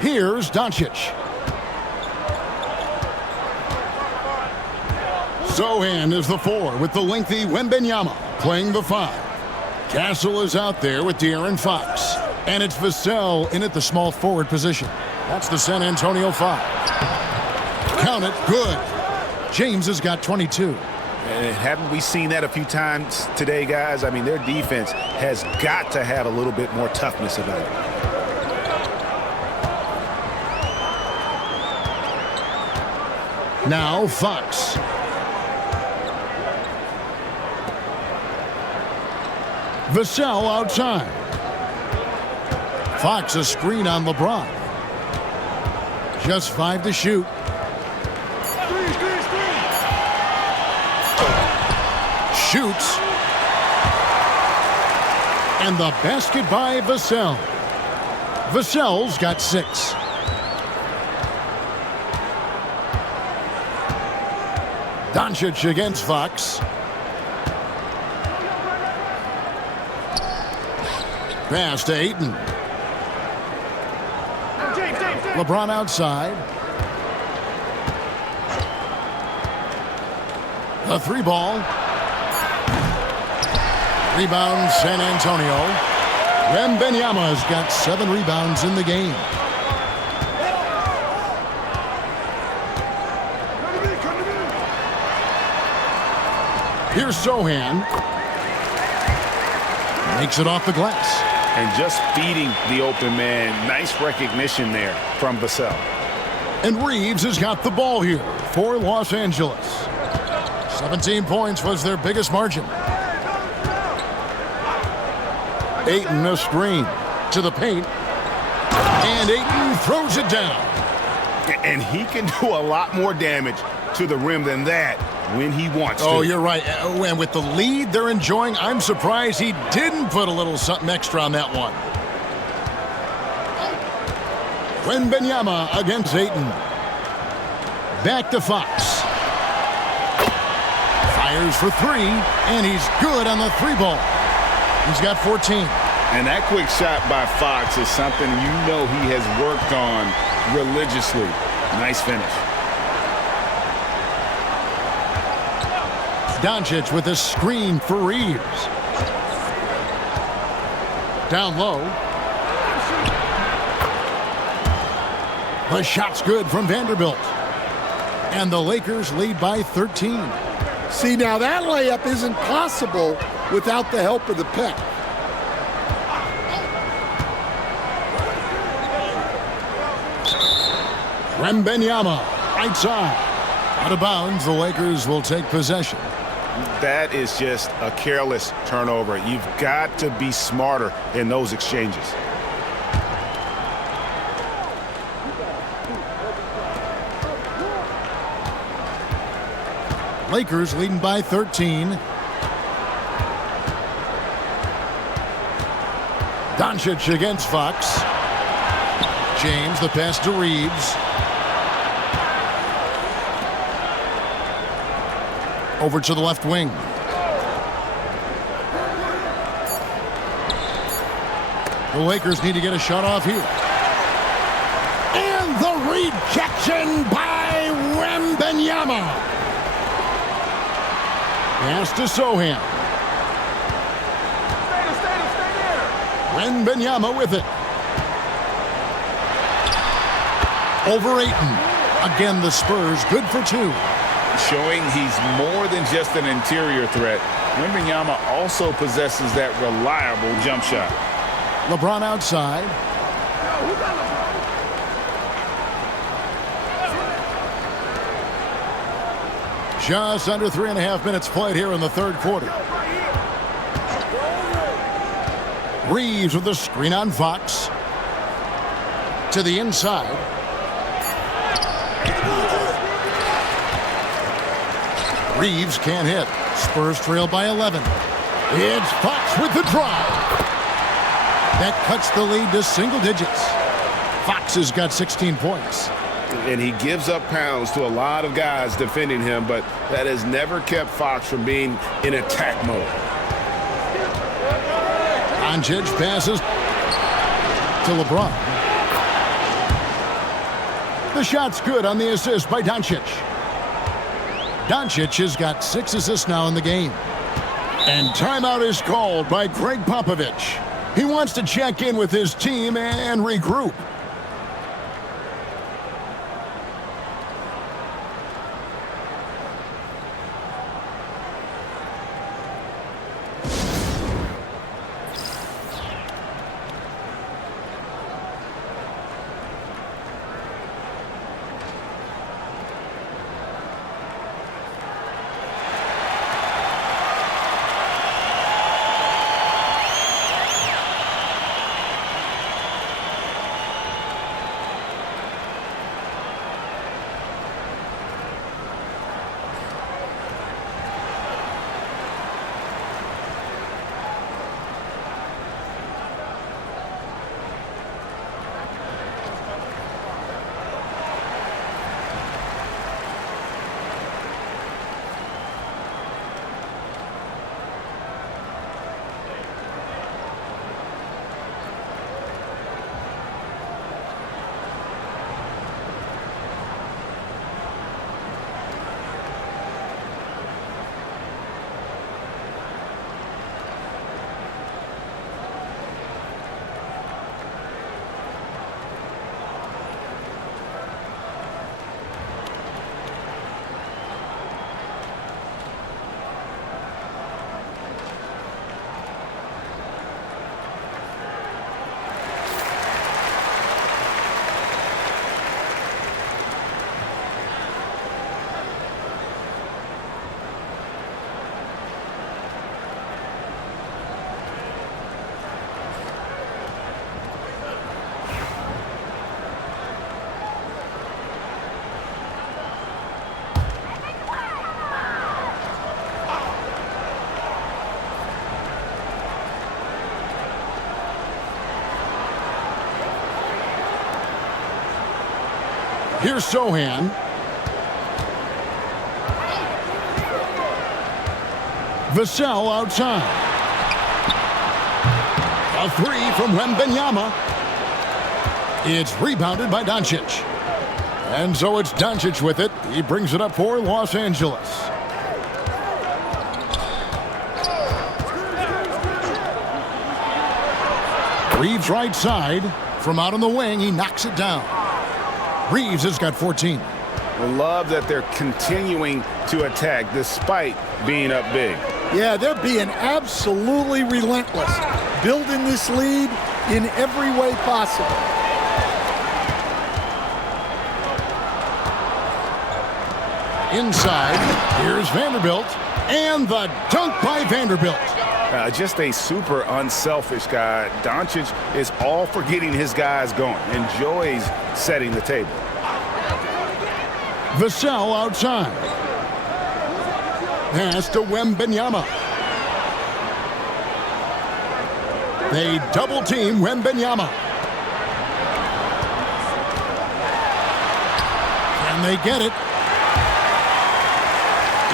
Here's Doncic. Sohan is the 4 with the lengthy Wembenyama playing the 5. Castle is out there with De'Aaron Fox. And it's Vassell in at the small forward position. That's the San Antonio 5. Count it, good. James has got 22. And haven't we seen that a few times today, guys? I mean, their defense has got to have a little bit more toughness about it. Now Fox. Vassell outside. Fox a screen on LeBron. Just 5 to shoot. Shoots. And the basket by Vassell. Vassell's got 6. Doncic against Fox. Pass to Ayton. LeBron outside. The 3 ball. Rebound San Antonio. Wembenyama's got 7 rebounds in the game. Here's Sohan. Makes it off the glass. And just feeding the open man. Nice recognition there from Vassell. And Reeves has got the ball here for Los Angeles. 17 points was their biggest margin. Ayton a screen to the paint. And Ayton throws it down. And he can do a lot more damage to the rim than that when he wants to. Oh, you're right. And with the lead they're enjoying, I'm surprised he didn't put a little something extra on that one. Wembenyama against Ayton. Back to Fox. Fires for 3, and he's good on the 3 ball. He's got 14. And that quick shot by Fox is something you know he has worked on religiously. Nice finish. Doncic with a screen for Reeves. Down low. The shot's good from Vanderbilt. And the Lakers lead by 13. See, now that layup isn't possible without the help of the pick. Wembenyama, right side. Out of bounds, the Lakers will take possession. That is just a careless turnover. You've got to be smarter in those exchanges. Lakers leading by 13. Doncic against Fox. James, the pass to Reeves. Over to the left wing. The Lakers need to get a shot off here. And the rejection by Wembenyama. Pass to Sohan. Wembenyama with it. Over Ayton. Again, the Spurs good for 2. Showing he's more than just an interior threat. Wembenyama also possesses that reliable jump shot. LeBron outside. Just under 3.5 minutes played here in the third quarter. Reeves with the screen on Fox. To the inside. Reeves can't hit. Spurs trail by 11. It's Fox with the drive. That cuts the lead to single digits. Fox has got 16 points. And he gives up pounds to a lot of guys defending him, but that has never kept Fox from being in attack mode. Doncic passes to LeBron. The shot's good on the assist by Doncic. Doncic has got 6 assists now in the game. And timeout is called by Greg Popovich. He wants to check in with his team and regroup. Here's Sohan. Vassell outside. A 3 from Wembenyama. It's rebounded by Doncic. And so it's Doncic with it. He brings it up for Los Angeles. Reeves right side. From out on the wing, he knocks it down. Reeves has got 14. I love that they're continuing to attack despite being up big. Yeah, they're being absolutely relentless, building this lead in every way possible. Inside, here's Vanderbilt, and the dunk by Vanderbilt. Just a super unselfish guy. Doncic is all for getting his guys going, enjoys setting the table. Vassell outside. Pass to Wembenyama. They double team Wembenyama. Can they get it?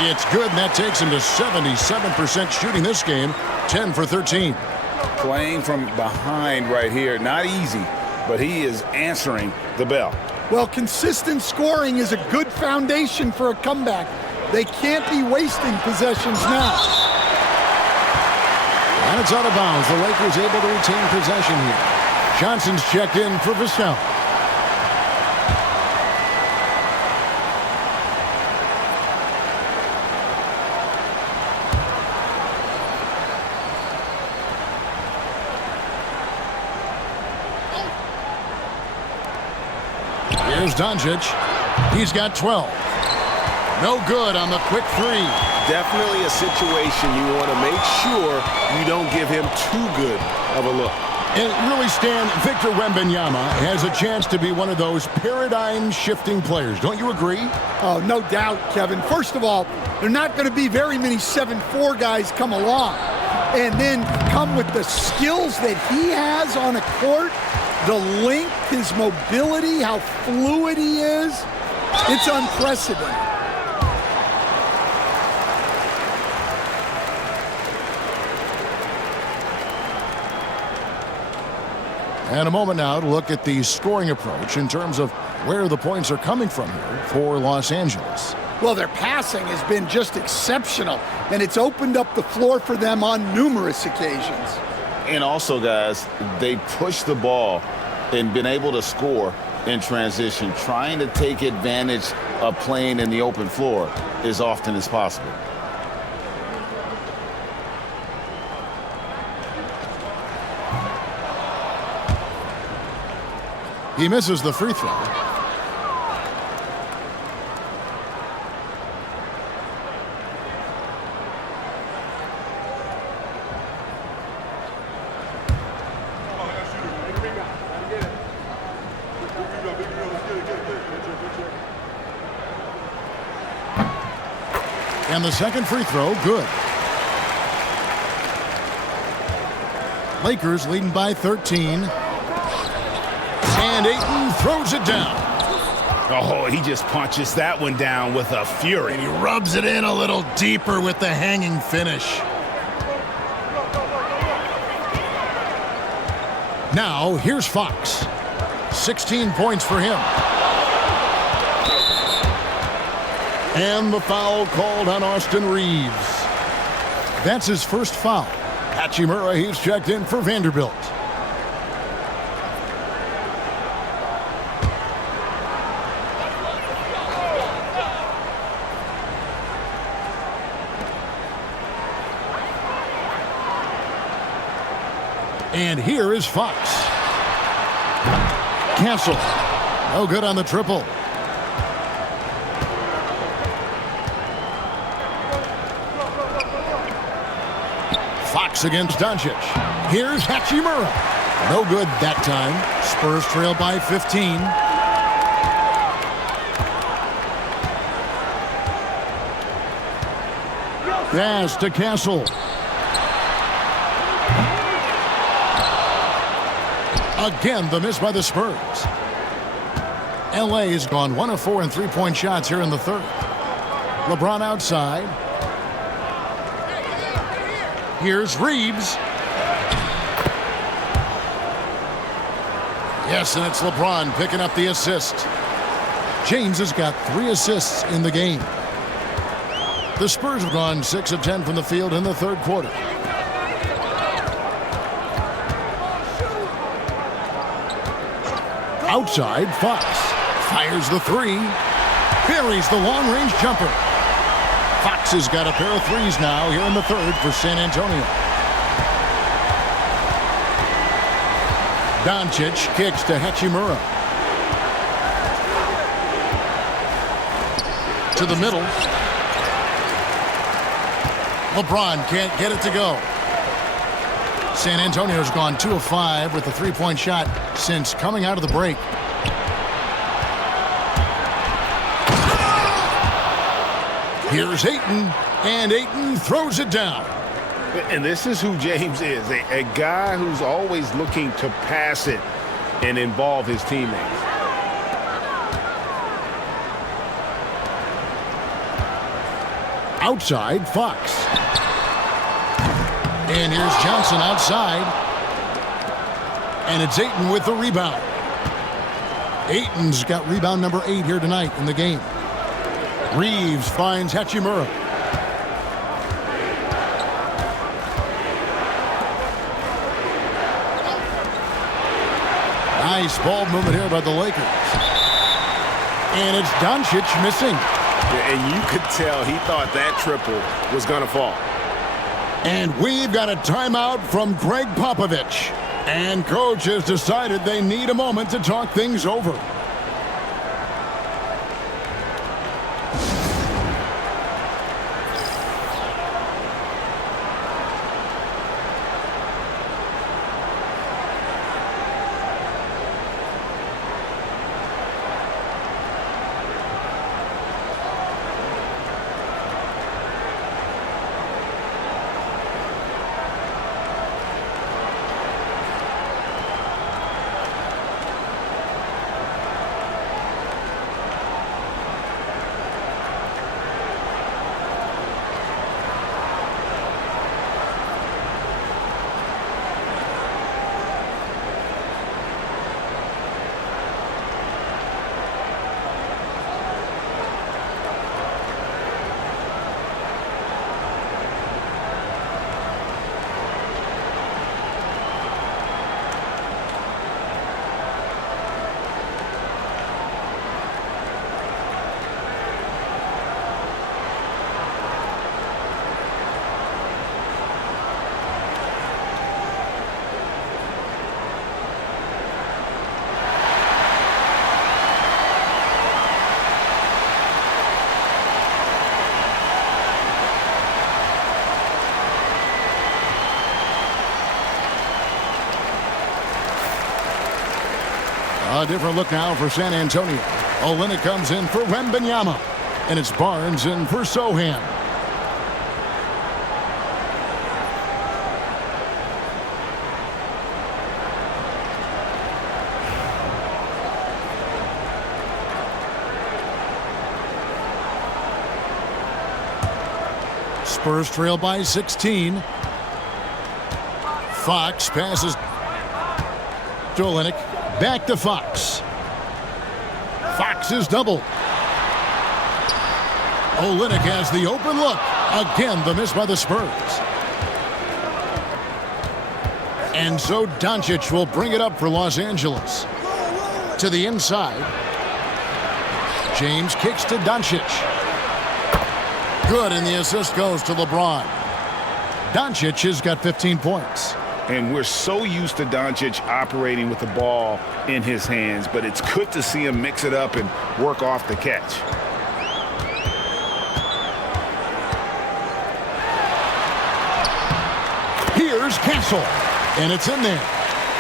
It's good, and that takes him to 77% shooting this game, 10 for 13. Playing from behind right here, not easy, but he is answering the bell. Well, consistent scoring is a good foundation for a comeback. They can't be wasting possessions now. And it's out of bounds. The Lakers able to retain possession here. Johnson's checked in for Vassell. Here's Doncic. He's got 12. No good on the quick 3. Definitely a situation you want to make sure you don't give him too good of a look. And really, Stan, Victor Wembanyama has a chance to be one of those paradigm-shifting players. Don't you agree? Oh, no doubt, Kevin. First of all, there are not going to be very many 7'4" guys come along and then come with the skills that he has on a court, the length, his mobility, how fluid he is. It's unprecedented. And a moment now to look at the scoring approach in terms of where the points are coming from here for Los Angeles. Well, their passing has been just exceptional, and it's opened up the floor for them on numerous occasions. And also, guys, they push the ball and been able to score in transition, trying to take advantage of playing in the open floor as often as possible. He misses the free throw. And the second free throw, good. Lakers leading by 13. And Ayton throws it down. Oh, he just punches that one down with a fury. And he rubs it in a little deeper with the hanging finish. Now, here's Fox. 16 points for him. And the foul called on Austin Reeves. That's his first foul. Hachimura, he's checked in for Vanderbilt. And here is Fox. Castle. No good on the triple. Fox against Doncic. Here's Hachimura. No good that time. Spurs trail by 15. Pass to Castle. Again, the miss by the Spurs. LA has gone 1 of 4 in three-point shots here in the third. LeBron outside. Here's Reeves. Yes, and it's LeBron picking up the assist. James has got 3 assists in the game. The Spurs have gone 6 of 10 from the field in the third quarter. Outside, Fox fires the 3, buries the long-range jumper. Fox has got a pair of 3s now here in the third for San Antonio. Doncic kicks to Hachimura. To the middle. LeBron can't get it to go. San Antonio's gone 2 of 5 with a three-point shot since coming out of the break. Here's Ayton, and Ayton throws it down. And this is who James is, a guy who's always looking to pass it and involve his teammates. Outside, Fox. And here's Johnson outside. And it's Ayton with the rebound. Ayton's got rebound number 8 here tonight in the game. Reeves finds Hachimura. Nice ball movement here by the Lakers. And it's Doncic missing. Yeah, and you could tell he thought that triple was going to fall. And we've got a timeout from Greg Popovich. And coach has decided they need a moment to talk things over. A different look now for San Antonio. Olynyk comes in for Wemby. And it's Barnes in for Sohan. Spurs trail by 16. Fox passes to Olynyk. Back to Fox. Fox is doubled. Olynyk has the open look. Again, the miss by the Spurs. And so Doncic will bring it up for Los Angeles. To the inside. James kicks to Doncic. Good, and the assist goes to LeBron. Doncic has got 15 points. And we're so used to Doncic operating with the ball in his hands, but it's good to see him mix it up and work off the catch. Here's Castle, and it's in there.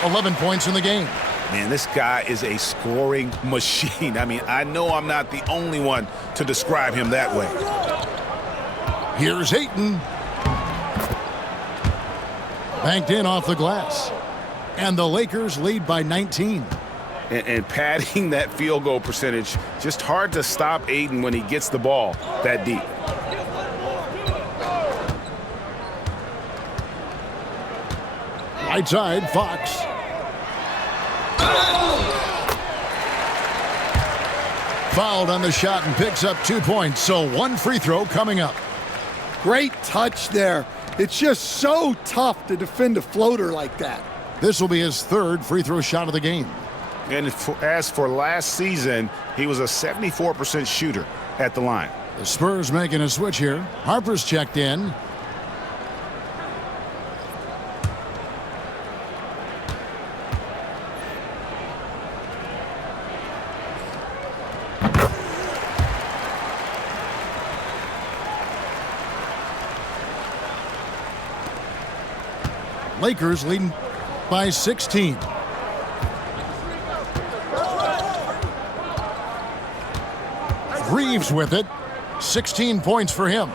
11 points in the game. Man, this guy is a scoring machine. I mean, I know I'm not the only one to describe him that way. Here's Ayton. Banked in off the glass. And the Lakers lead by 19. And padding that field goal percentage, just hard to stop Ayton when he gets the ball that deep. Right side, Fox. Fouled on the shot and picks up 2 points. So one free throw coming up. Great touch there. It's just so tough to defend a floater like that. This will be his third free throw shot of the game. And as for last season, he was a 74% shooter at the line. The Spurs making a switch here. Harper's checked in. Lakers leading by 16. Reeves with it. 16 points for him.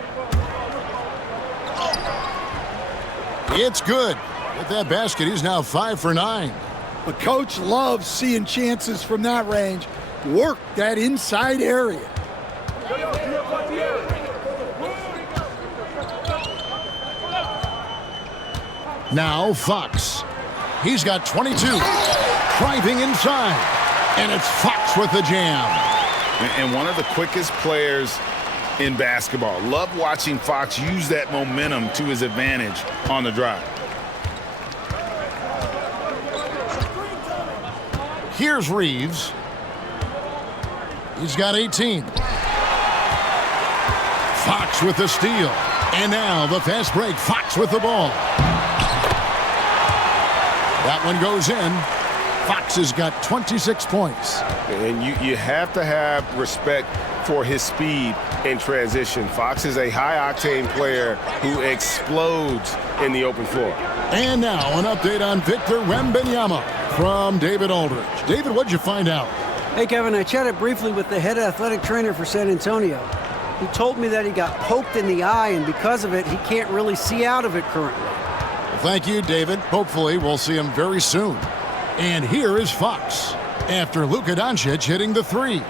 It's good. With that basket, he's now 5 for 9. The coach loves seeing chances from that range. Work that inside area. Now Fox. He's got 22. Driving inside. And it's Fox with the jam. And one of the quickest players in basketball. Love watching Fox use that momentum to his advantage on the drive. Here's Reeves. He's got 18. Fox with the steal. And now the fast break. Fox with the ball. That one goes in. Fox has got 26 points. And you have to have respect for his speed in transition. Fox is a high-octane player who explodes in the open floor. And now an update on Victor Wembanyama from David Aldridge. David, what'd you find out? Hey, Kevin, I chatted briefly with the head athletic trainer for San Antonio. He told me that he got poked in the eye, and because of it, he can't really see out of it currently. Well, thank you, David. Hopefully, we'll see him very soon. And here is Fox after Luka Doncic hitting the three.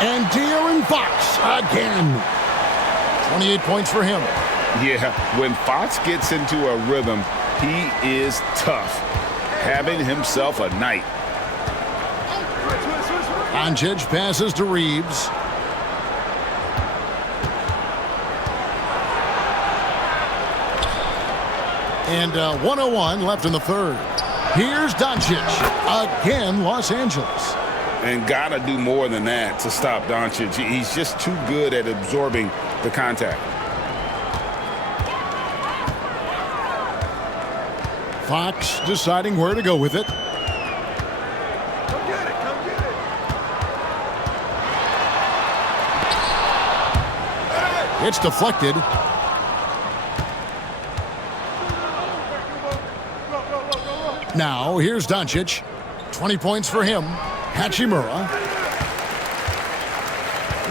And De'Aaron Fox again. 28 points for him. Yeah, when Fox gets into a rhythm, he is tough, having himself a night. Doncic passes to Reeves. And 1:01 left in the third. Here's Doncic. Again, Los Angeles. And got to do more than that to stop Doncic. He's just too good at absorbing the contact. Fox deciding where to go with it. It's deflected. Now, here's Doncic. 20 points for him. Hachimura.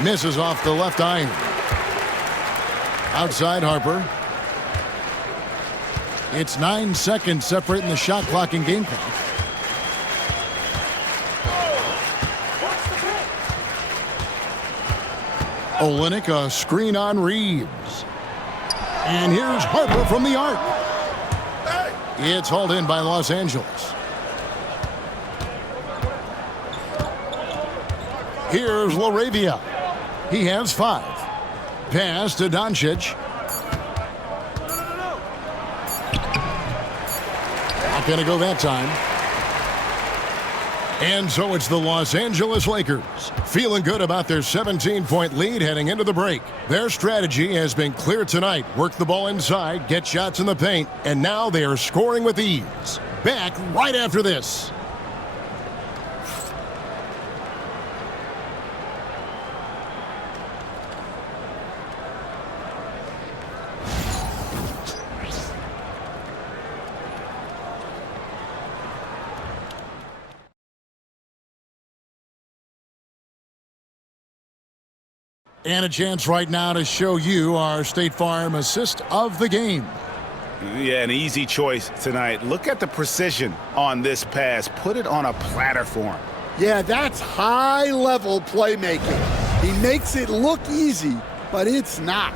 Misses off the left iron. Outside Harper. It's 9 seconds separating the shot clock and game clock. Olynyk, a screen on Reeves. And here's Harper from the arc. It's hauled in by Los Angeles. Here's Laravia. He has 5. Pass to Doncic. Not going to go that time. And so it's the Los Angeles Lakers, feeling good about their 17-point lead heading into the break. Their strategy has been clear tonight. Work the ball inside, get shots in the paint, and now they are scoring with ease. Back right after this. And a chance right now to show you our State Farm assist of the game. Yeah, an easy choice tonight. Look at the precision on this pass. Put it on a platter for him. Yeah, that's high-level playmaking. He makes it look easy, but it's not.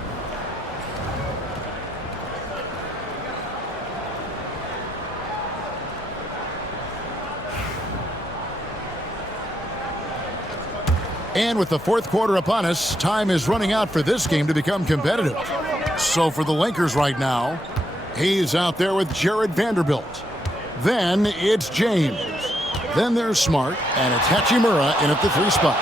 And with the fourth quarter upon us, time is running out for this game to become competitive. So for the Lakers right now, he's out there with Jared Vanderbilt. Then it's James. Then there's Smart, and it's Hachimura in at the 3 spot.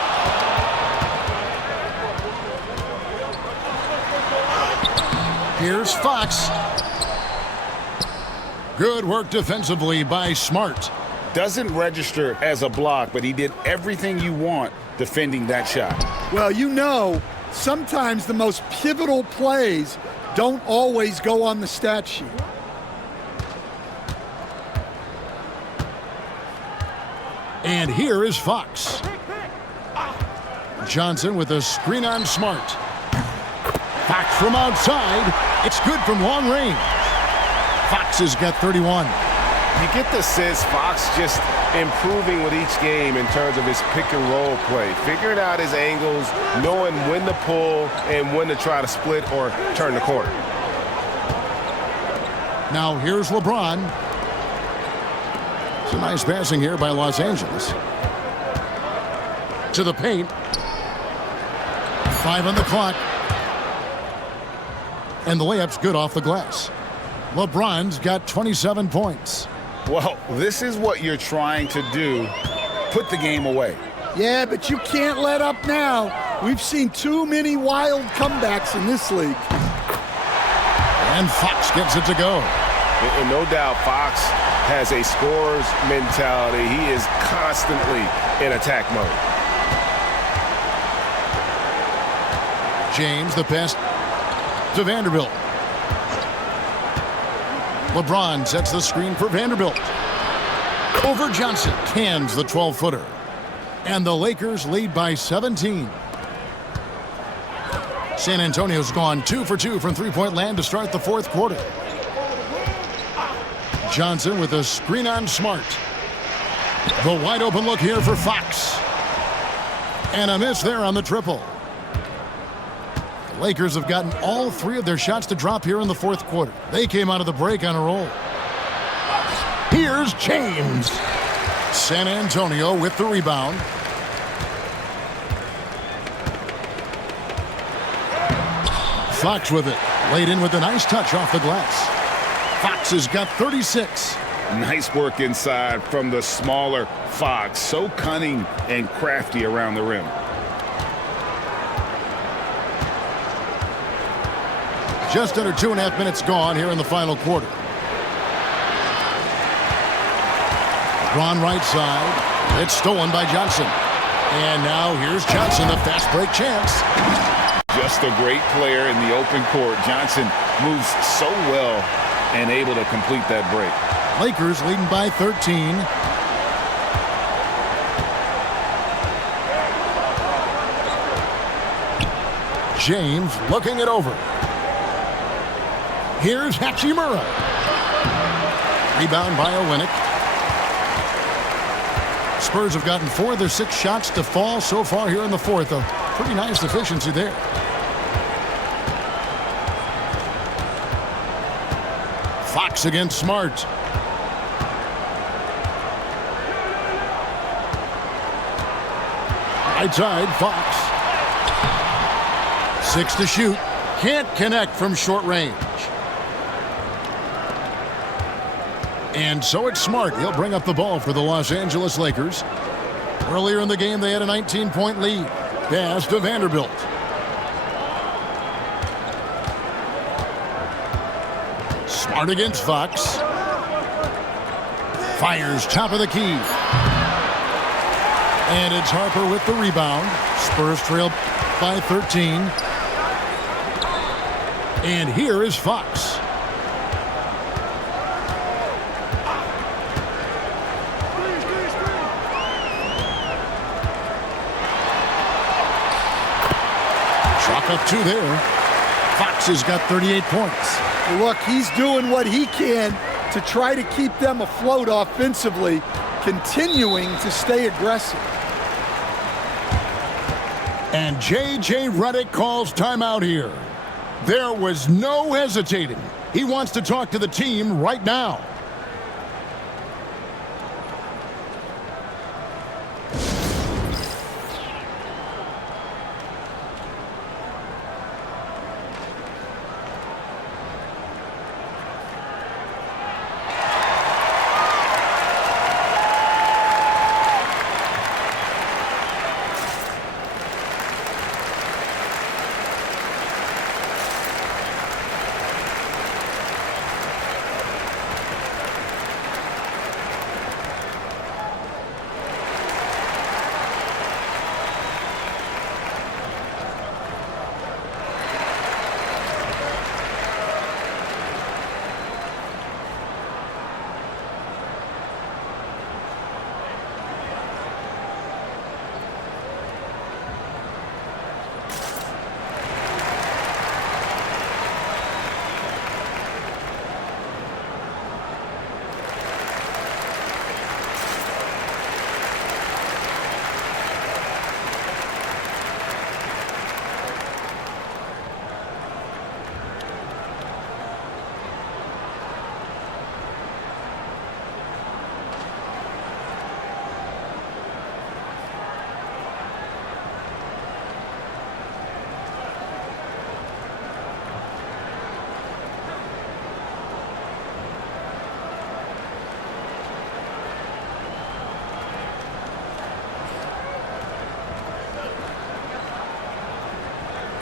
Here's Fox. Good work defensively by Smart. Doesn't register as a block, but he did everything you want defending that shot. Well, you know, sometimes the most pivotal plays don't always go on the stat sheet. And here is Fox. Johnson with a screen on Smart. Fox from outside. It's good from long range. Fox has got 31. You get the sense Fox just improving with each game in terms of his pick and roll play. Figuring out his angles, knowing when to pull and when to try to split or turn the corner. Now here's LeBron. Some nice passing here by Los Angeles. To the paint. 5 on the clock. And the layup's good off the glass. LeBron's got 27 points. Well, this is what you're trying to do. Put the game away. Yeah, but you can't let up now. We've seen too many wild comebacks in this league. And Fox gets it to go. And no doubt Fox has a scorer's mentality. He is constantly in attack mode. James, the pass to Vanderbilt. LeBron sets the screen for Vanderbilt. Over Johnson. Hands the 12-footer. And the Lakers lead by 17. San Antonio's gone 2 for 2 from three-point land to start the fourth quarter. Johnson with a screen on Smart. The wide open look here for Fox. And a miss there on the triple. The Lakers have gotten all 3 of their shots to drop here in the fourth quarter. They came out of the break on a roll. Here's James. San Antonio with the rebound. Fox with it. Laid in with a nice touch off the glass. Fox has got 36. Nice work inside from the smaller Fox. So cunning and crafty around the rim. Just under 2.5 minutes gone here in the final quarter. LeBron right side. It's stolen by Johnson. And now here's Johnson, the fast break chance. Just a great player in the open court. Johnson moves so well and able to complete that break. Lakers leading by 13. James looking it over. Here's Hachimura. Rebound by Olynyk. Spurs have gotten 4 of their 6 shots to fall so far here in the fourth. A pretty nice efficiency there. Fox against Smart. Right side, Fox. 6 to shoot. Can't connect from short range. And so it's Smart. He'll bring up the ball for the Los Angeles Lakers. Earlier in the game, they had a 19-point lead. Pass to Vanderbilt. Smart against Fox. Fires top of the key. And it's Harper with the rebound. Spurs trail by 13. And here is Fox. Chalk up 2 there. Fox has got 38 points. Look, he's doing what he can to try to keep them afloat offensively, continuing to stay aggressive. And J.J. Redick calls timeout here. There was no hesitating. He wants to talk to the team right now.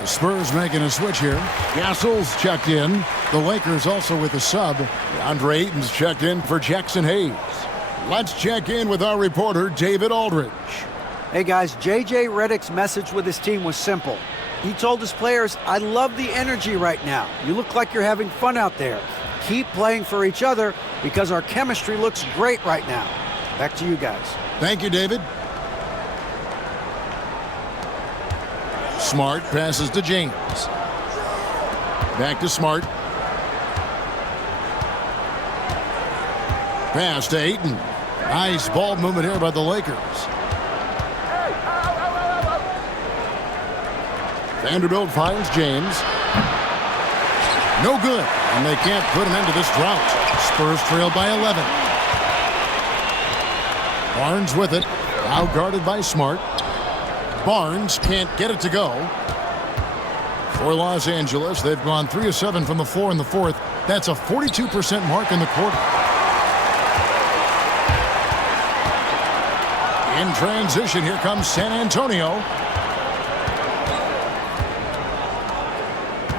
Spurs making a switch here. Castle's checked in. The Lakers also with a sub. Andre Ayton's checked in for Jackson Hayes. Let's check in with our reporter, David Aldridge. Hey guys, J.J. Redick's message with his team was simple. He told his players, I love the energy right now. You look like you're having fun out there. Keep playing for each other because our chemistry looks great right now. Back to you guys. Thank you, David. Smart passes to James. Back to Smart. Pass to Ayton. Nice ball movement here by the Lakers. Vanderbilt finds James. No good. And they can't put an end to this drought. Spurs trail by 11. Barnes with it. Now guarded by Smart. Barnes can't get it to go. For Los Angeles, they've gone 3 of 7 from the floor in the fourth. That's a 42% mark in the quarter. In transition, here comes San Antonio.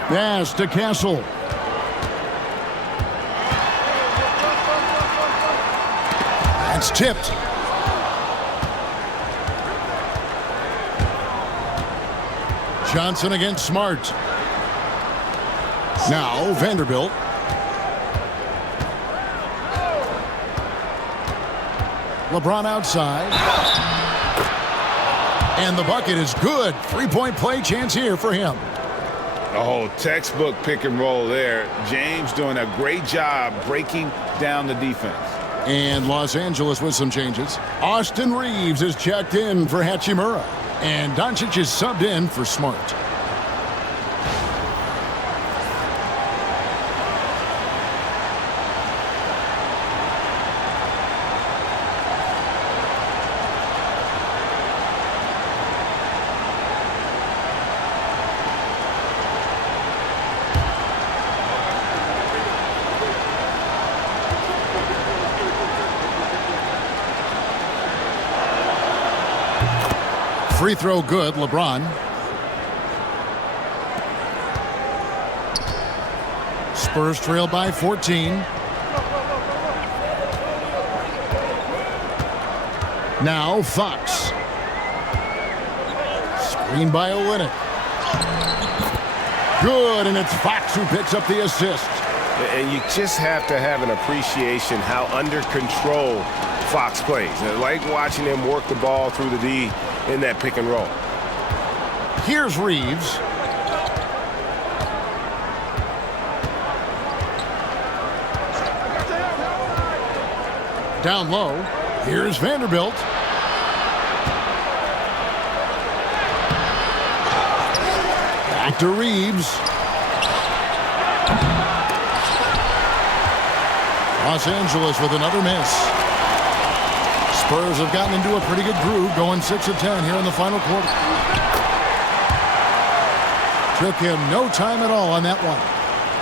Pass to Castle. That's tipped. Johnson against Smart. Now Vanderbilt. LeBron outside. And the bucket is good. Three-point play chance here for him. Oh, textbook pick and roll there. James doing a great job breaking down the defense. And Los Angeles with some changes. Austin Reeves is checked in for Hachimura. And Doncic is subbed in for Smart. Free throw good, LeBron. Spurs trail by 14. Now Fox. Screen by Olynyk. Good, and it's Fox who picks up the assist. And you just have to have an appreciation how under control Fox plays. I like watching him work the ball through the D in that pick and roll. Here's Reeves. Down low. Here's Vanderbilt. Back to Reeves. Los Angeles with another miss. Spurs have gotten into a pretty good groove, going 6 of 10 here in the final quarter. Took him no time at all on that one.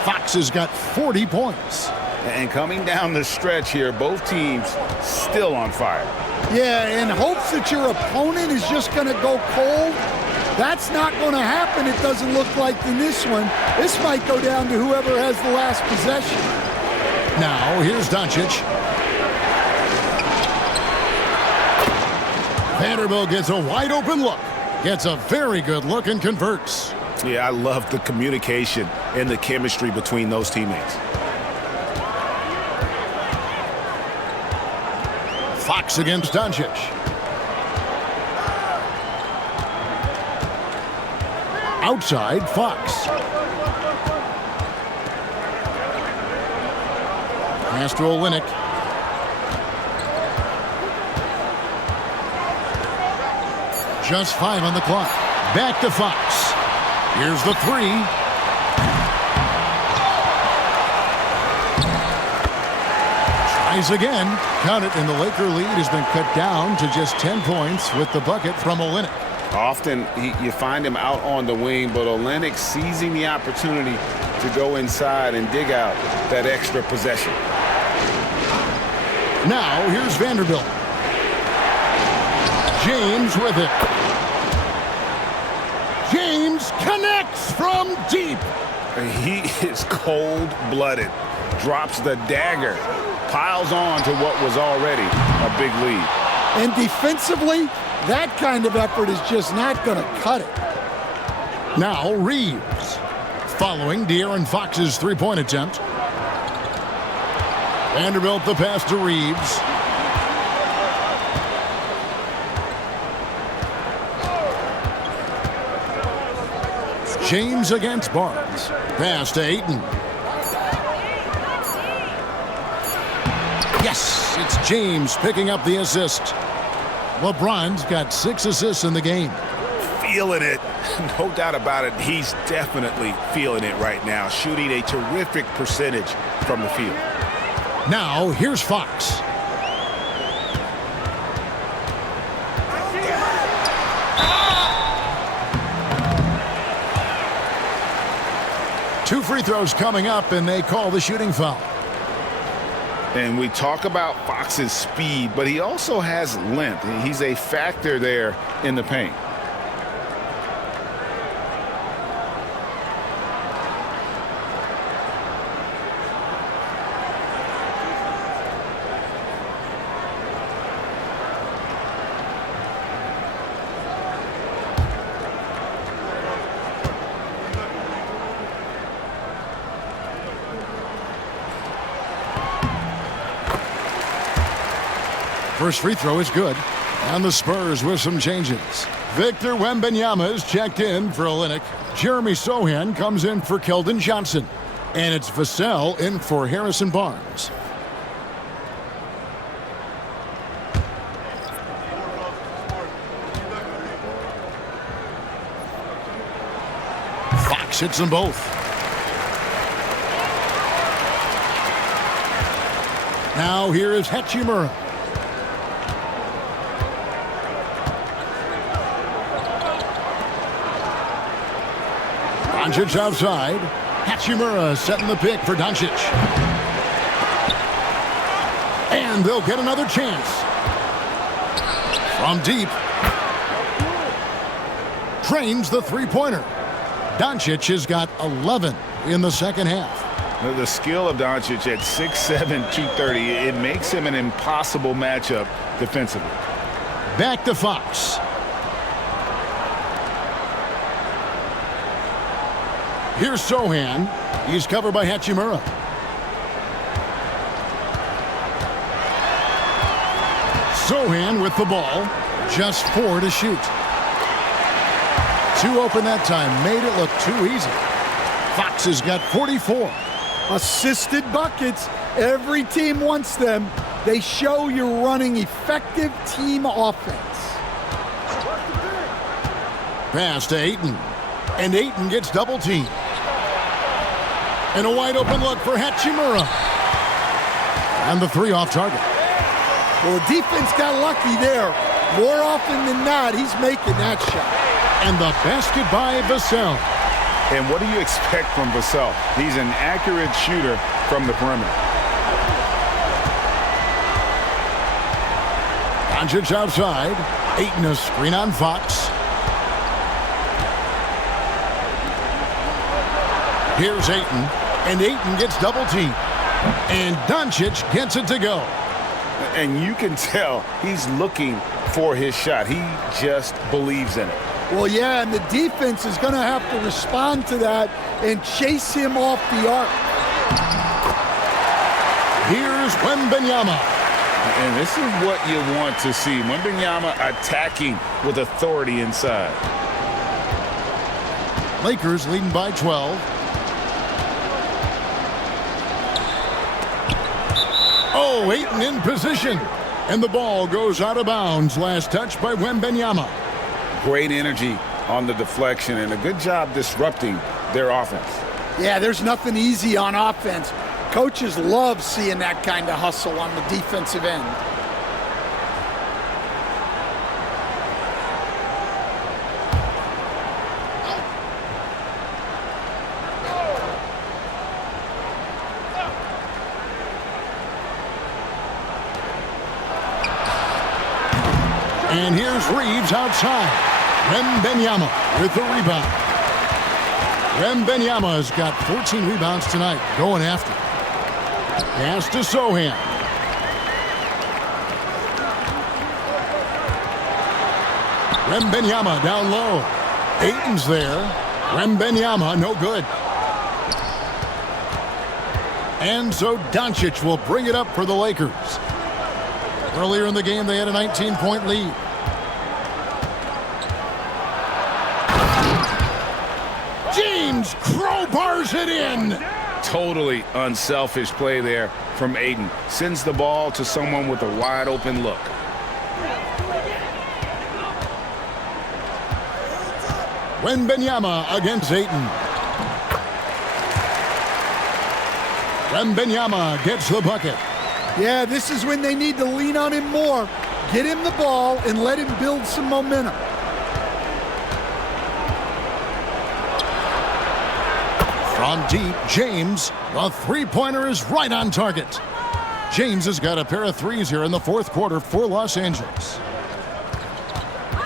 Fox has got 40 points. And coming down the stretch here, both teams still on fire. Yeah, in hopes that your opponent is just going to go cold. That's not going to happen, it doesn't look like in this one. This might go down to whoever has the last possession. Now, here's Doncic. Vanderbilt gets a wide open look. Gets a very good look and converts. Yeah, I love the communication and the chemistry between those teammates. Fox against Doncic. Outside, Fox. Pass to Olynyk. Just 5 on the clock. Back to Fox. Here's the 3. Tries again. Count it, and the Laker lead has been cut down to just 10 points with the bucket from Olynyk. Often you find him out on the wing, but Olynyk seizing the opportunity to go inside and dig out that extra possession. Now here's Vanderbilt. James with it. James connects from deep. He is cold-blooded. Drops the dagger. Piles on to what was already a big lead. And defensively, that kind of effort is just not going to cut it. Now Reeves. Following De'Aaron Fox's three-point attempt. Vanderbilt the pass to Reeves. James against Barnes. Pass to Ayton. Yes, it's James picking up the assist. LeBron's got 6 assists in the game. Feeling it. No doubt about it. He's definitely feeling it right now. Shooting a terrific percentage from the field. Now, here's Fox. Two free throws coming up, and they call the shooting foul. And we talk about Fox's speed, but he also has length. He's a factor there in the paint. First free throw is good. And the Spurs with some changes. Victor Wembanyama is checked in for Olynyk. Jeremy Sohan comes in for Keldon Johnson. And it's Vassell in for Harrison Barnes. Fox hits them both. Now here is Hachimura. Doncic outside. Hachimura setting the pick for Doncic. And they'll get another chance. From deep. Trains the three-pointer. Doncic has got 11 in the second half. The skill of Doncic at 6'7", 230, it makes him an impossible matchup defensively. Back to Fox. Here's Sohan. He's covered by Hachimura. Sohan with the ball. Just 4 to shoot. 2 open that time. Made it look too easy. Fox has got 44. Assisted buckets. Every team wants them. They show you're running effective team offense. Pass to Ayton. And Ayton gets double teamed. And a wide open look for Hachimura. And the 3 off target. Well, the defense got lucky there. More often than not, he's making that shot. And the basket by Vassell. And what do you expect from Vassell? He's an accurate shooter from the perimeter. Doncic outside. Ayton a screen on Fox. Here's Ayton. And Ayton gets double teamed. And Doncic gets it to go. And you can tell he's looking for his shot. He just believes in it. Well, yeah, and the defense is going to have to respond to that and chase him off the arc. Here's Wembanyama. And this is what you want to see. Wembanyama attacking with authority inside. Lakers leading by 12. Oh, Ayton in position. And the ball goes out of bounds. Last touch by Wembanyama. Great energy on the deflection and a good job disrupting their offense. Yeah, there's nothing easy on offense. Coaches love seeing that kind of hustle on the defensive end. And here's Reeves outside. Wembanyama with the rebound. Wembanyama's got 14 rebounds tonight, going after. Pass to Sohan. Wembanyama down low. Ayton's there. Wembanyama no good. And so Doncic will bring it up for the Lakers. Earlier in the game, they had a 19-point lead. James crowbars it in. Totally unselfish play there from Ayton. Sends the ball to someone with a wide open look. Wembanyama against Ayton. Wembanyama gets the bucket. Yeah, this is when they need to lean on him more. Get him the ball and let him build some momentum. From deep, James. The three-pointer is right on target. James has got a pair of threes here in the fourth quarter for Los Angeles.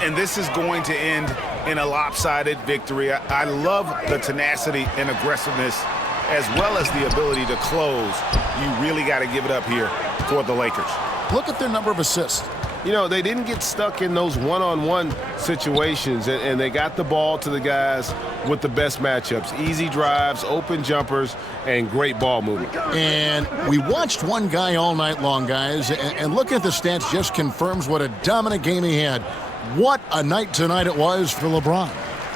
And this is going to end in a lopsided victory. I love the tenacity and aggressiveness as well as the ability to close. You really got to give it up here for the Lakers. Look at their number of assists. You know, they didn't get stuck in those one-on-one situations, and they got the ball to the guys with the best matchups. Easy drives, open jumpers, and great ball movement. And we watched one guy all night long, guys, and looking at the stats just confirms what a dominant game he had. What a night tonight it was for LeBron.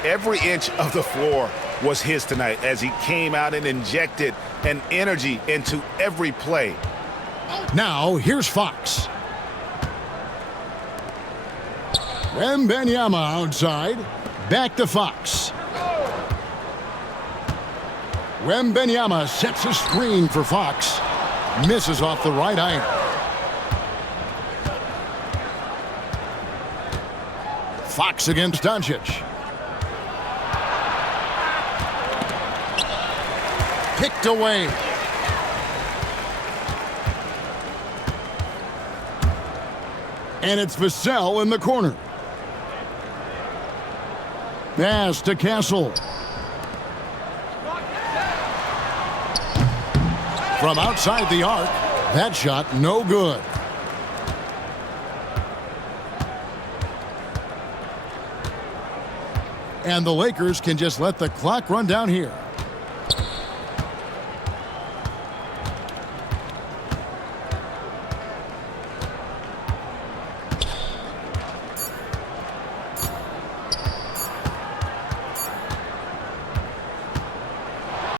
Every inch of the floor was his tonight as he came out and injected an energy into every play. Now, here's Fox. Wembenyama outside. Back to Fox. Wembenyama sets a screen for Fox. Misses off the right iron. Fox against Doncic. Picked away. And it's Vassell in the corner. Pass to Castle. From outside the arc, that shot no good. And the Lakers can just let the clock run down here.